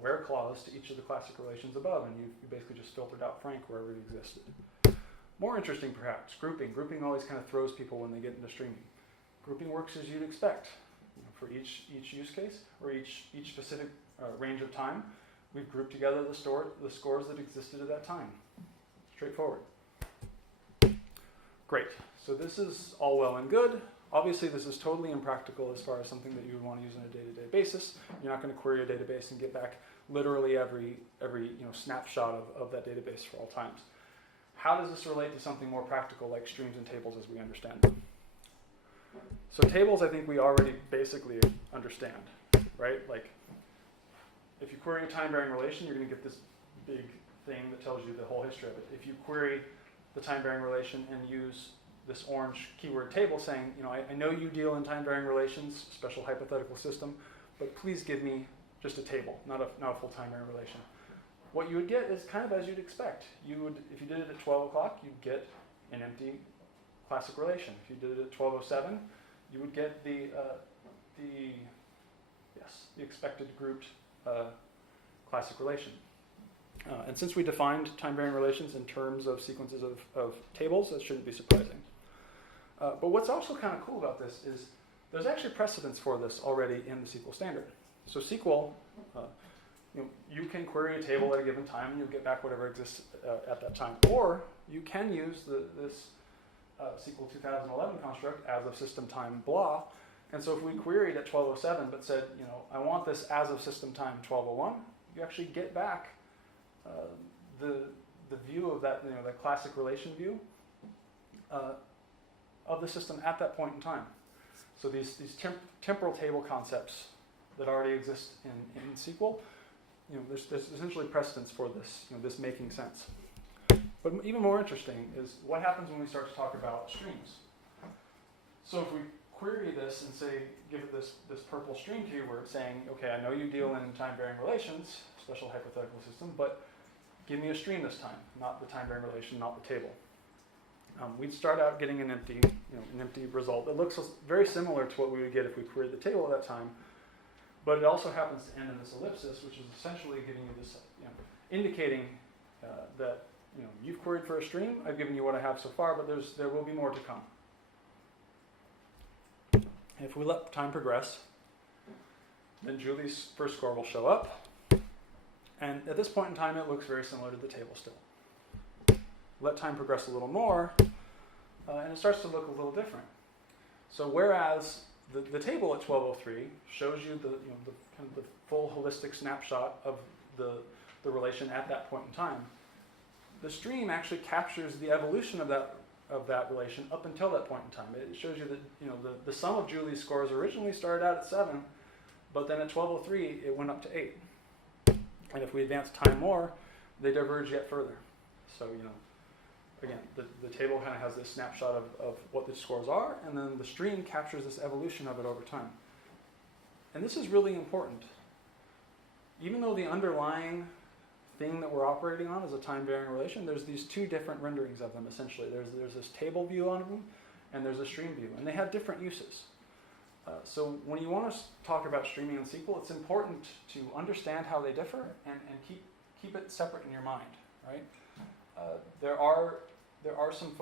where clause to each of the classic relations above, and you basically just filtered out Frank wherever it existed. More interesting, perhaps, grouping. Grouping always kind of throws people when they get into streaming. Grouping works as you'd expect. For each use case or each specific range of time, we've grouped together the scores that existed at that time. Straightforward. Great. So this is all well and good. Obviously, this is totally impractical as far as something that you would want to use on a day-to-day basis. You're not going to query a database and get back literally every snapshot of that database for all times. how does this relate to something more practical like streams and tables as we understand them? So tables, I think we already basically understand, right? Like, if you query a time-varying relation, you're going to get this big thing that tells you the whole history of it. If you query the time-varying relation and use this orange keyword table saying, you know, I know you deal in time-varying relations, special hypothetical system, but please give me just a table, not a full time-varying relation. What you would get is kind of as you'd expect. You would, if you did it at 12 o'clock, you'd get an empty classic relation. If you did it at 12:07, you would get the expected grouped classic relation. And since we defined time-varying relations in terms of sequences of tables, that shouldn't be surprising. But what's also kind of cool about this is there's actually precedence for this already in the SQL standard. So SQL, you can query a table at a given time and you'll get back whatever exists at that time. Or you can use this SQL 2011 construct as of system time blah. And so if we queried at 12:07 but said, you know, I want this as of system time 12:01, you actually get back the view of that, you know, the classic relation view of the system at that point in time. So these temporal table concepts that already exist in SQL, you know, there's essentially precedence for this, you know, this making sense. But even more interesting is what happens when we start to talk about streams. So if we query this and say, give it this purple stream keyword saying, okay, I know you deal in time-varying relations, special hypothetical system, but give me a stream this time, not the time-varying relation, not the table. We'd start out getting an empty result. It looks very similar to what we would get if we queried the table at that time, but it also happens to end in this ellipsis, which is essentially giving you this, you know, indicating that, you know, you've queried for a stream. I've given you what I have so far, but there will be more to come. If we let time progress, then Julie's first score will show up. And at this point in time, it looks very similar to the table still. Let time progress a little more, and it starts to look a little different. So whereas the table at 12:03 shows you the kind of the full holistic snapshot of the relation at that point in time, the stream actually captures the evolution of that relation up until that point in time. It shows you that, you know, the sum of Julie's scores originally started out at 7, but then at 12:03 it went up to 8. And if we advance time more, they diverge yet further. So, you know, again, the table kind of has this snapshot of what the scores are, and then the stream captures this evolution of it over time. And this is really important. Even though the underlying thing that we're operating on is a time-varying relation, there's these two different renderings of them, essentially. There's this table view on them, and there's a stream view, and they have different uses. So when you want to talk about streaming in SQL, it's important to understand how they differ and keep it separate in your mind, right? There are some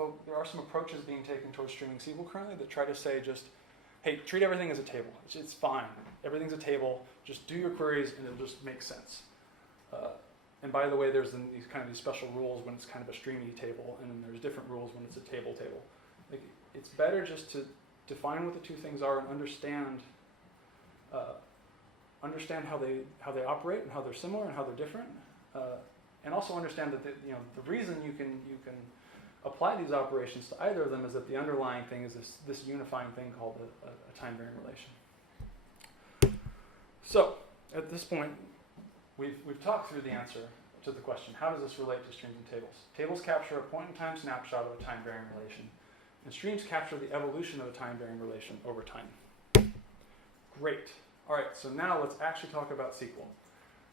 approaches being taken towards streaming SQL currently that try to say just, hey, treat everything as a table. It's fine. Everything's a table. Just do your queries and it'll just make sense. And by the way, there's these special rules when it's kind of a streamy table, and then there's different rules when it's a table. Like, it's better just to define what the two things are and understand how they operate and how they're similar and how they're different, and also understand that the reason you can apply these operations to either of them is that the underlying thing is this unifying thing called a time-varying relation. So at this point, we've talked through the answer to the question: how does this relate to streams and tables? Tables capture a point-in-time snapshot of a time-varying relation, and streams capture the evolution of a time-varying relation over time. Great. All right, so now let's actually talk about SQL.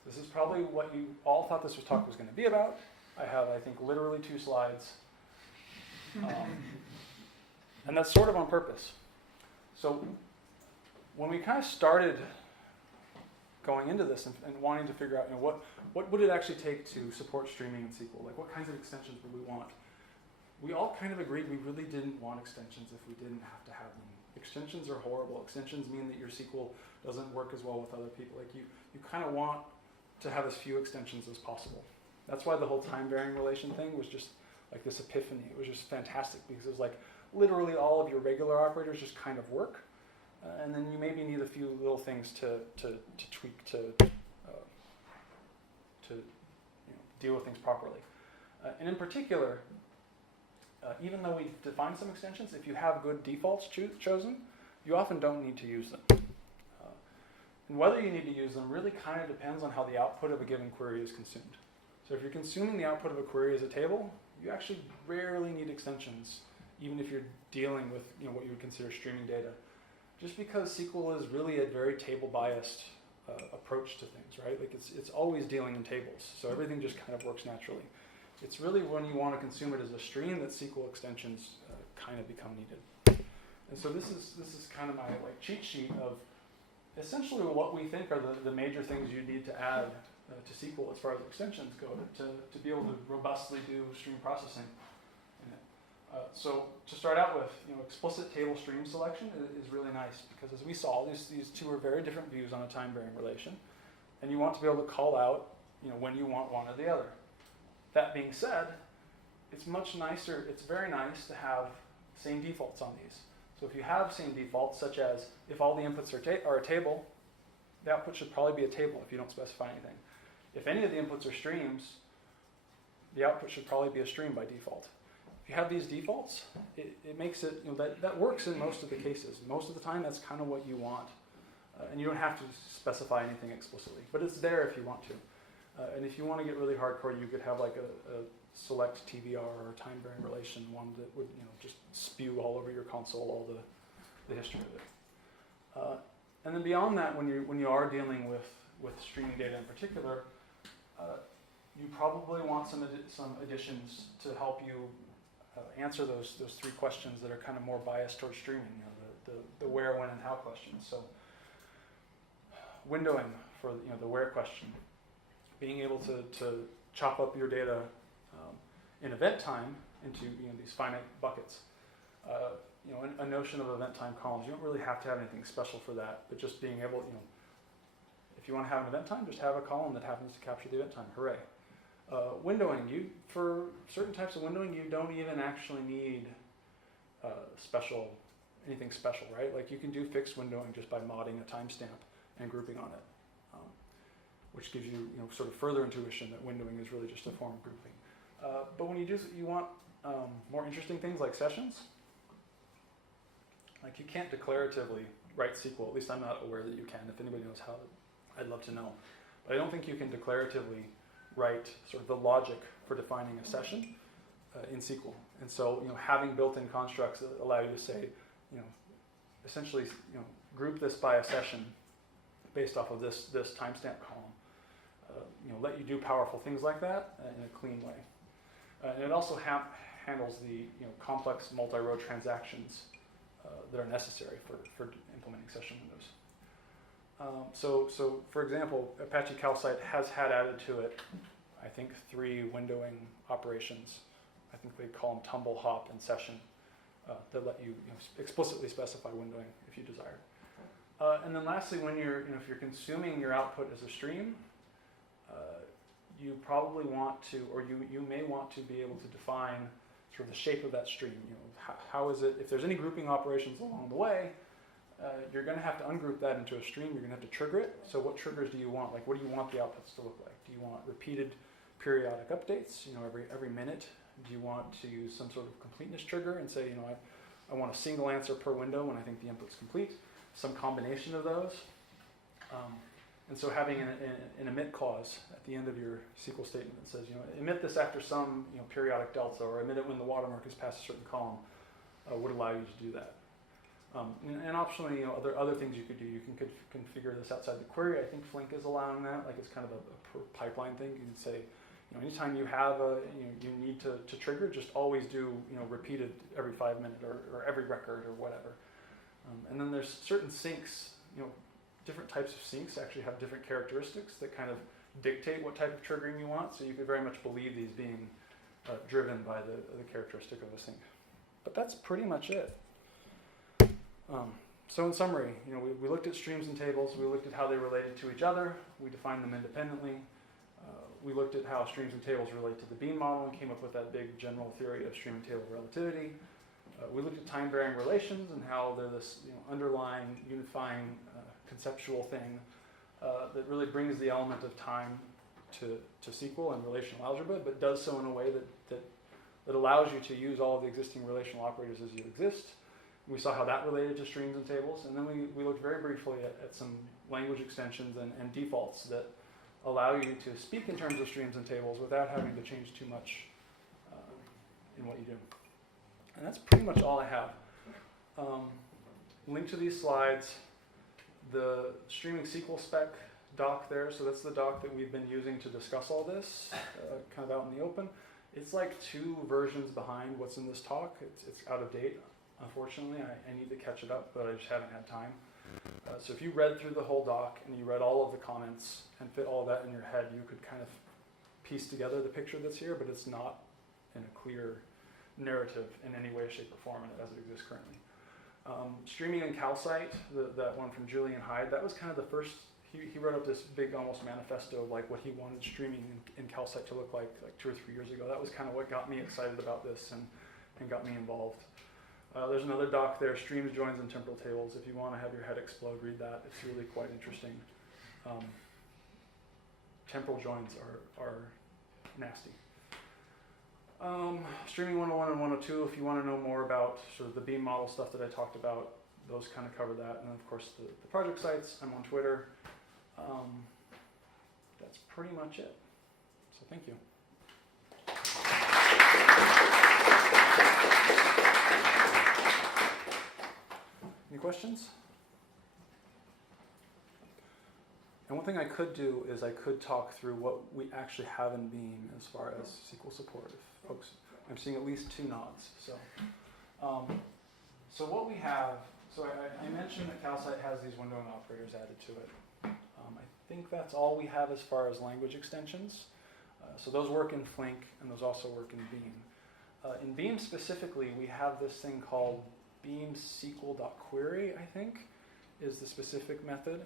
This is probably what you all thought this talk was going to be about. I have, I think, literally 2 slides. And that's sort of on purpose. So when we kind of started going into this and wanting to figure out, what would it actually take to support streaming in SQL? Like, what kinds of extensions would we want? We all kind of agreed we really didn't want extensions if we didn't have to have them. Extensions are horrible. Extensions mean that your SQL doesn't work as well with other people. Like, you kind of want to have as few extensions as possible. That's why the whole time-varying relation thing was just like this epiphany. It was just fantastic because it was like literally all of your regular operators just kind of work, and then you maybe need a few little things to tweak to deal with things properly. And in particular, even though we've defined some extensions, if you have good defaults chosen, you often don't need to use them. And whether you need to use them really kind of depends on how the output of a given query is consumed. So if you're consuming the output of a query as a table, you actually rarely need extensions, even if you're dealing with what you would consider streaming data. Just because SQL is really a very table-biased approach to things, right? Like it's always dealing in tables, so everything just kind of works naturally. It's really when you want to consume it as a stream that SQL extensions kind of become needed. And so this is kind of my cheat sheet of essentially what we think are the major things you need to add to SQL as far as extensions go to be able to robustly do stream processing in it. So to start out with, explicit table stream selection is really nice because as we saw, these two are very different views on a time-varying relation, and you want to be able to call out when you want one or the other. That being said, it's much nicer, it's very nice to have same defaults on these. So if you have same defaults, such as if all the inputs are a table, the output should probably be a table if you don't specify anything. If any of the inputs are streams, the output should probably be a stream by default. If you have these defaults, it makes it, that works in most of the cases. Most of the time, that's kind of what you want. And you don't have to specify anything explicitly, but it's there if you want to. And if you want to get really hardcore, you could have like a select TVR or time-varying relation, one that would just spew all over your console all the history of it. And then beyond that, when you are dealing with streaming data in particular, you probably want some additions to help you answer those three questions that are kind of more biased towards streaming, the where, when, and how questions. So windowing for the where question, being able to chop up your data in event time into these finite buckets. A notion of event time columns, you don't really have to have anything special for that, but just being able, if you want to have an event time, just have a column that happens to capture the event time, hooray. Windowing, for certain types of windowing, you don't even actually need anything special, right? Like you can do fixed windowing just by modding a timestamp and grouping on it, which gives you, sort of further intuition that windowing is really just a form of grouping. But when you want more interesting things like sessions, like you can't declaratively write SQL, at least I'm not aware that you can. If anybody knows how, I'd love to know. But I don't think you can declaratively write sort of the logic for defining a session in SQL. And so, having built-in constructs that allow you to say, essentially, group this by a session based off of this timestamp column, let you do powerful things like that in a clean way. And it also handles the complex multi-row transactions that are necessary for implementing session windows. So for example, Apache Calcite has had added to it, I think, 3 windowing operations. I think they call them tumble, hop, and session that let you, explicitly specify windowing if you desire. And then lastly, when you're, if you're consuming your output as a stream, you probably want to, or you may want to be able to define sort of the shape of that stream. How is it, if there's any grouping operations along the way, you're going to have to ungroup that into a stream. You're going to have to trigger it. So what triggers do you want? Like, what do you want the outputs to look like? Do you want repeated periodic updates, every minute? Do you want to use some sort of completeness trigger and say, I want a single answer per window when I think the input's complete? Some combination of those. And so having an emit clause at the end of your SQL statement that says, emit this after some periodic delta, or emit it when the watermark is past a certain column, would allow you to do that. And optionally, other things you could do. You can configure this outside the query. I think Flink is allowing that. Like it's kind of a pipeline thing. You can say, anytime you have you need to trigger, just always do repeated every 5 minutes or every record or whatever. And then there's certain syncs. Different types of syncs actually have different characteristics that kind of dictate what type of triggering you want. So you could very much believe these being driven by the characteristic of a sync. But that's pretty much it. So in summary, we looked at streams and tables. We looked at how they related to each other. We defined them independently. We looked at how streams and tables relate to the Beam model and came up with that big general theory of stream and table relativity. We looked at time-varying relations and how they're this underlying, unifying, conceptual thing that really brings the element of time to SQL and relational algebra, but does so in a way that that allows you to use all of the existing relational operators as you exist. We saw how that related to streams and tables, and then we looked very briefly at some language extensions and defaults that allow you to speak in terms of streams and tables without having to change too much in what you do. And that's pretty much all I have. Link to these slides, the Streaming SQL spec doc there, so that's the doc that we've been using to discuss all this, kind of out in the open. It's like 2 versions behind what's in this talk. It's out of date, unfortunately. I need to catch it up, but I just haven't had time. So if you read through the whole doc and you read all of the comments and fit all of that in your head, you could kind of piece together the picture that's here, but it's not in a clear narrative in any way, shape, or form as it exists currently. Streaming in Calcite, that one from Julian Hyde, that was kind of the first. He wrote up this big almost manifesto of like what he wanted streaming in Calcite to look like 2 or 3 years ago. That was kind of what got me excited about this and got me involved. There's another doc there, Streams, Joins, and Temporal Tables. If you want to have your head explode, read that. It's really quite interesting. Temporal joins are nasty. Streaming 101 and 102, if you want to know more about sort of the Beam model stuff that I talked about, those kind of cover that. And then, of course, the project sites. I'm on Twitter. That's pretty much it. So thank you. Any questions? And one thing I could do is I could talk through what we actually have in Beam as far as SQL support. If folks, I'm seeing at least 2 nods. So what we have, so I mentioned that Calcite has these windowing operators added to it. I think that's all we have as far as language extensions. So those work in Flink, and those also work in Beam. In Beam specifically, we have this thing called Beam SQL.query, I think, is the specific method.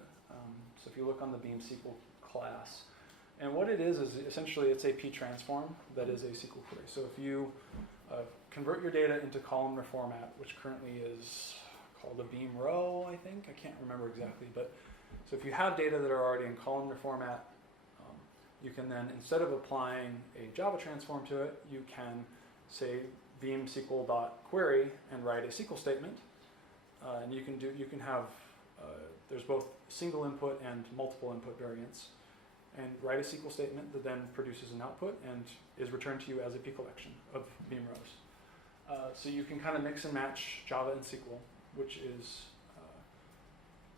So if you look on the Beam SQL class, and what it is essentially it's a p-transform that is a SQL query. So if you convert your data into columnar format, which currently is called a Beam row, I think. I can't remember exactly, but so if you have data that are already in columnar format, you can then, instead of applying a Java transform to it, you can say Beam SQL.query and write a SQL statement, and you can have there's both single input and multiple input variants, and write a SQL statement that then produces an output and is returned to you as a p collection of Beam rows. So you can kind of mix and match Java and SQL, which is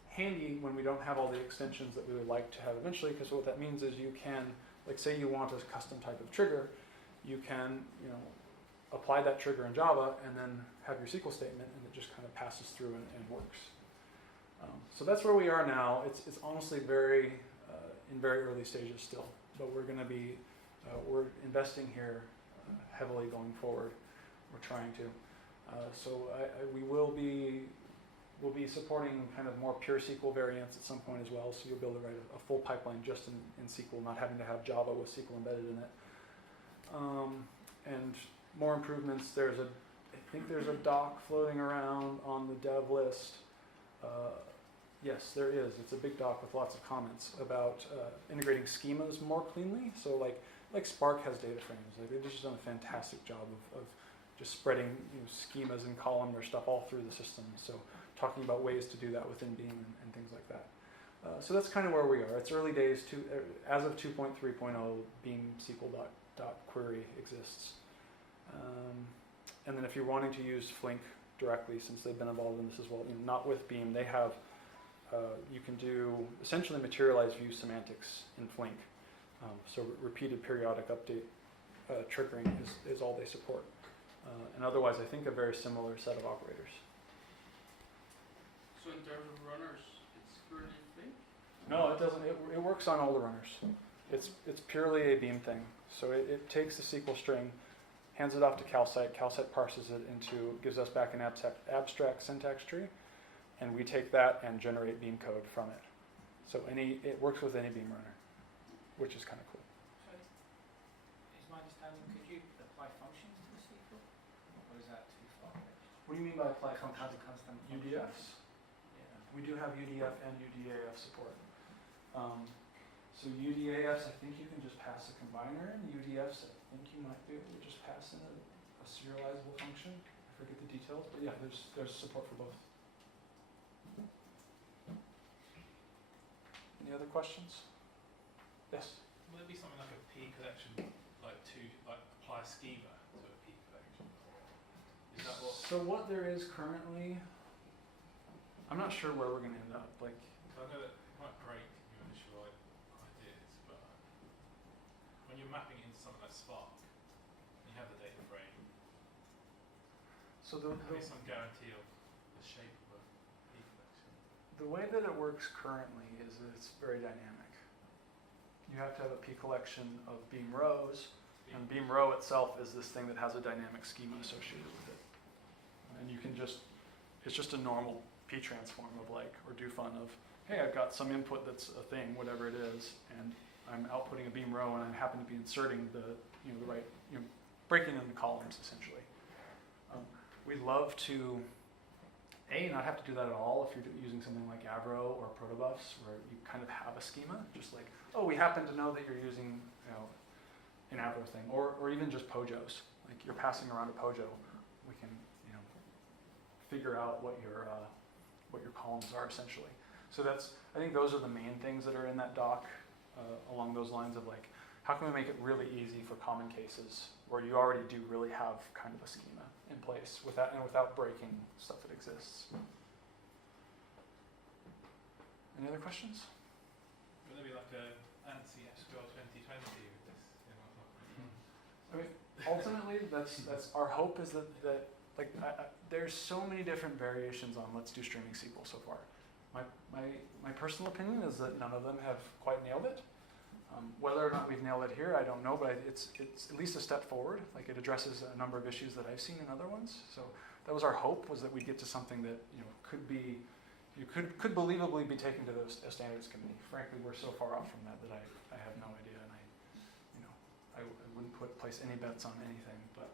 handy when we don't have all the extensions that we would like to have eventually, because what that means is you can, like say you want a custom type of trigger, you can, apply that trigger in Java and then have your SQL statement, and it just kind of passes through and works. So that's where we are now. It's honestly very in very early stages still, but we're going to be we're investing here heavily going forward. We're trying to. So we'll be supporting kind of more pure SQL variants at some point as well. So you'll be able to write a full pipeline just in SQL, not having to have Java with SQL embedded in it. And more improvements. I think there's a doc floating around on the dev list. Yes, there is. It's a big doc with lots of comments about integrating schemas more cleanly. So like Spark has data frames. They've just done a fantastic job of just spreading schemas and columnar stuff all through the system. So talking about ways to do that within Beam and things like that. So that's kind of where we are. It's early days. As of 2.3.0, Beam SQL.query exists. And then if you're wanting to use Flink directly, since they've been involved in this as well, not with Beam, they have, you can do essentially materialized view semantics in Flink. So repeated periodic update triggering is all they support. And otherwise, I think a very similar set of operators. So in terms of runners, it's currently Flink? No, it doesn't. It works on all the runners. It's purely a Beam thing. So it takes the SQL string, hands it off to Calcite. Calcite parses it gives us back an abstract syntax tree, and we take that and generate Beam code from it. So it works with any Beam runner, which is kind of cool. So is my understanding, could you apply functions to the SQL, or is that too far-fetched? What do you mean by apply How functions? to custom UDFs. Yeah. We do have UDF and UDAF support. So UDAFs, I think you can just pass a combiner in. UDFs, I think you might be able to just pass in a a serializable function. I forget the details, but yeah, there's support for both. Any other questions? Yes? Will there be something like a P collection, like apply a schema to a P collection? Is that what? So what there is currently, I'm not sure where we're going to end up. Like, I know that it might break your initial ideas, but when you're mapping it into something like Spark, and you have the data frame, so having some guarantee of the shape of a P collection. the way that it works currently is that it's very dynamic. You have to have a P collection of beam rows, and beam row itself is this thing that has a dynamic schema associated with it. And you can just, it's just a normal P transform of like, or do fun of, hey, I've got some input that's a thing, whatever it is, and I'm outputting a beam row, and I happen to be inserting the right, breaking in the columns essentially. We'd love to, not have to do that at all if you're using something like Avro or Protobufs, where you kind of have a schema, just like, oh, we happen to know that you're using, an Avro thing, or even just Pojos. Like you're passing around a Pojo, we can, figure out what your columns are essentially. So I think those are the main things that are in that doc, along those lines of like, how can we make it really easy for common cases where you already do really have kind of a schema in place without breaking stuff that exists. Any other questions? Will there be like a anti-SQL 2020 with this? I mean, ultimately, that's our hope is that there's so many different variations on let's do streaming SQL so far. My personal opinion is that none of them have quite nailed it. Whether or not we've nailed it here, I don't know, but it's at least a step forward. Like it addresses a number of issues that I've seen in other ones. So that was our hope, was that we'd get to something that could could believably be taken to the standards committee. Frankly, we're so far off from that I have no idea, and I wouldn't place any bets on anything. But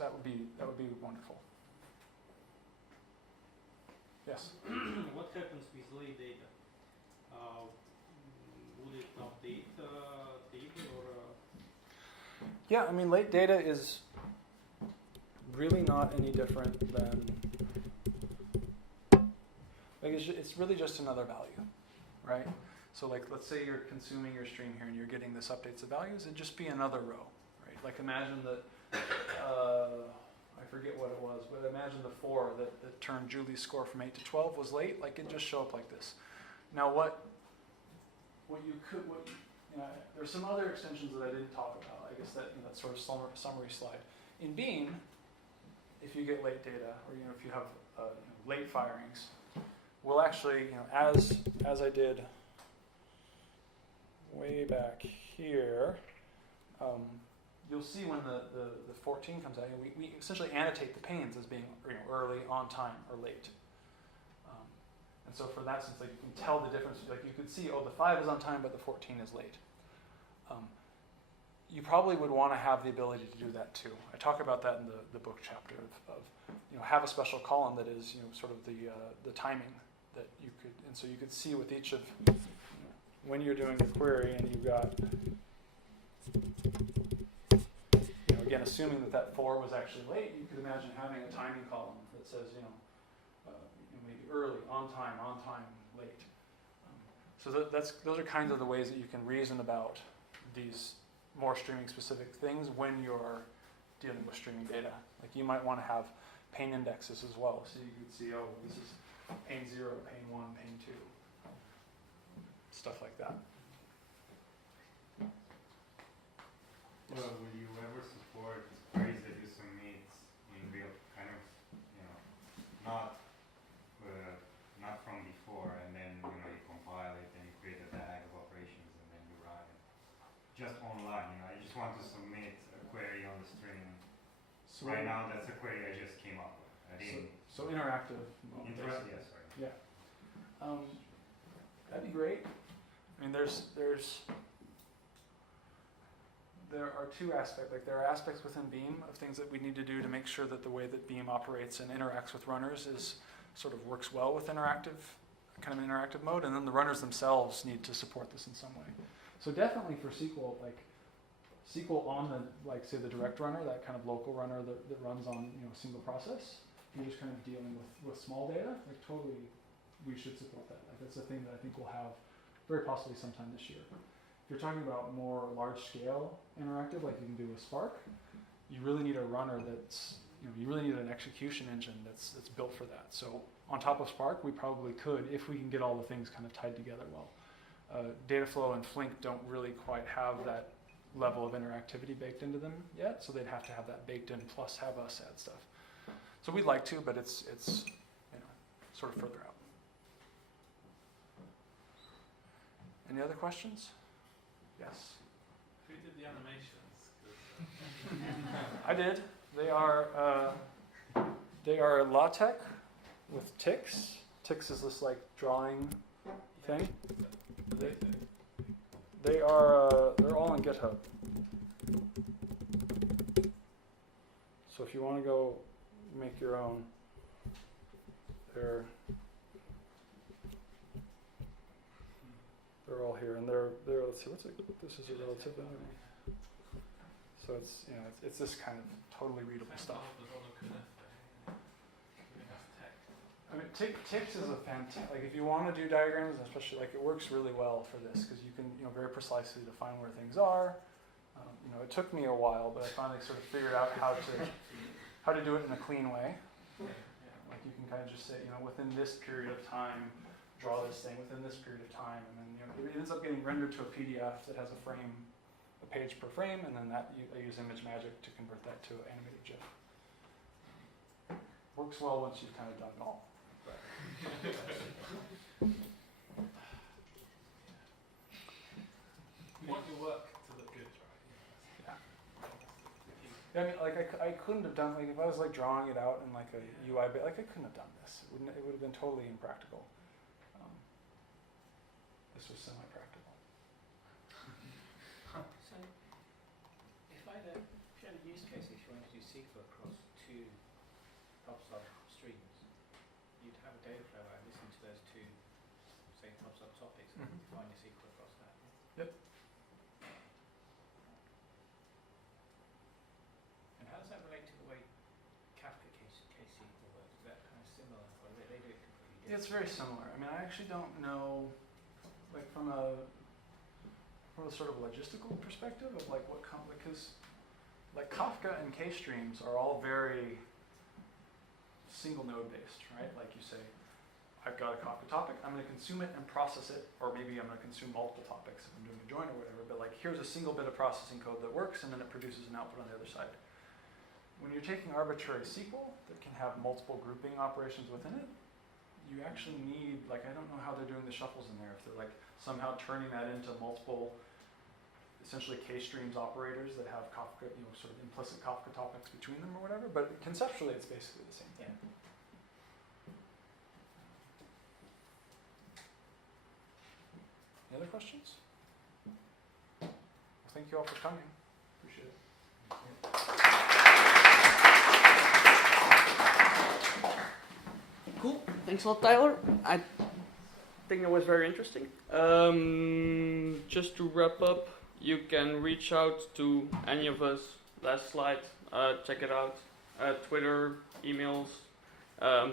that would be wonderful. Yes. What happens with late data? Would it update data or? Yeah, I mean, late data is really not any different than, like, it's really just another value, right? So like, let's say you're consuming your stream here and you're getting this updates of values, it'd just be another row, right? Like imagine that, I forget what it was, but imagine the 4 that turned Julie's score from 8 to 12 was late, like it'd just show up like this. Now there's some other extensions that I didn't talk about. I guess that sort of summary slide. In Beam, if you get late data, or if you have late firings, we'll actually, as I did way back here, you'll see when the 14 comes out, we essentially annotate the panes as being early, on time, or late. And so for that sense, like you can tell the difference. Like you could see, the 5 is on time, but the 14 is late. You probably would want to have the ability to do that too. I talk about that in the book chapter of have a special column that is sort of the timing that you could, and so you could see with each of when you're doing the query and you've got again assuming that 4 was actually late, you could imagine having a timing column that says maybe early, on time, late. So those are kinds of the ways that you can reason about these more streaming specific things when you're dealing with streaming data. Like you might want to have pane indexes as well, so you could see, this is pane 0, pane 1, pane 2, stuff like that. Well, will you ever support queries that you submit in real kind of, not from before, and then you compile it and you create a bag of operations and then you run it just online? I just want to submit a query on the stream. So right now, that's a query I just came up with. So interactive. Yes, sorry. Yeah. That'd be great. I mean, there are 2 aspects. Like there are aspects within Beam of things that we need to do to make sure that the way that Beam operates and interacts with runners sort of works well with interactive mode, and then the runners themselves need to support this in some way. So definitely for SQL, like SQL on the, like say the direct runner, that kind of local runner that runs on a single process, you're just kind of dealing with small data, like totally we should support that. Like that's a thing that I think we'll have very possibly sometime this year. If you're talking about more large scale interactive, like you can do with Spark, you really need a runner that's, you really need an execution engine that's built for that. So on top of Spark, we probably could, if we can get all the things kind of tied together well. Dataflow and Flink don't really quite have that level of interactivity baked into them yet, so they'd have to have that baked in plus have us add stuff. So we'd like to, but it's sort of further out. Any other questions? Yes. Who did the animations? I did. They are LaTeX with ticks. Ticks is this like drawing thing. They're all on GitHub. So if you want to go make your own, they're all here, and they're let's see, this is a relative anyway. So it's this kind of totally readable stuff. I mean, ticks is a fantastic, like if you want to do diagrams, especially like it works really well for this because you can very precisely define where things are. It took me a while, but I finally sort of figured out how to do it in a clean way. Like you can kind of just say, within this period of time, draw this thing within this period of time, and then it ends up getting rendered to a PDF that has a page per frame, and then I use ImageMagick to convert that to animated GIF. Works well once you've kind of done it all. You want your work to look good, right? Yeah, I mean, like I couldn't have done, like if I was like drawing it out in like a UI, like I couldn't have done this. It would have been totally impractical. This was semi-practical. So, if I had a use case, if you wanted to do SQL across two PubSub streams, you'd have a data flow out listening to those two, say, PubSub topics, and define your SQL across that. Yep. And how does that relate to the way Kafka KSQL works? Is that kind of similar, or do they do it completely different? It's very similar. I mean, I actually don't know, like from a sort of logistical perspective of like what because like Kafka and K-streams are all very single node based, right? Like you say, I've got a Kafka topic, I'm going to consume it and process it, or maybe I'm going to consume multiple topics if I'm doing a join or whatever, but like here's a single bit of processing code that works and then it produces an output on the other side. When you're taking arbitrary SQL that can have multiple grouping operations within it, you actually need, like I don't know how they're doing the shuffles in there, if they're like somehow turning that into multiple essentially K-streams operators that have Kafka, sort of implicit Kafka topics between them or whatever, but conceptually it's basically the same thing. Any other questions? Well, thank you all for coming. Appreciate it. Cool. Thanks a lot, Tyler. I think it was very interesting. Just to wrap up, you can reach out to any of us. Last slide. Check it out. Twitter, emails.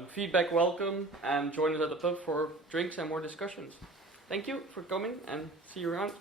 Feedback welcome, and join us at the pub for drinks and more discussions. Thank you for coming, and see you around.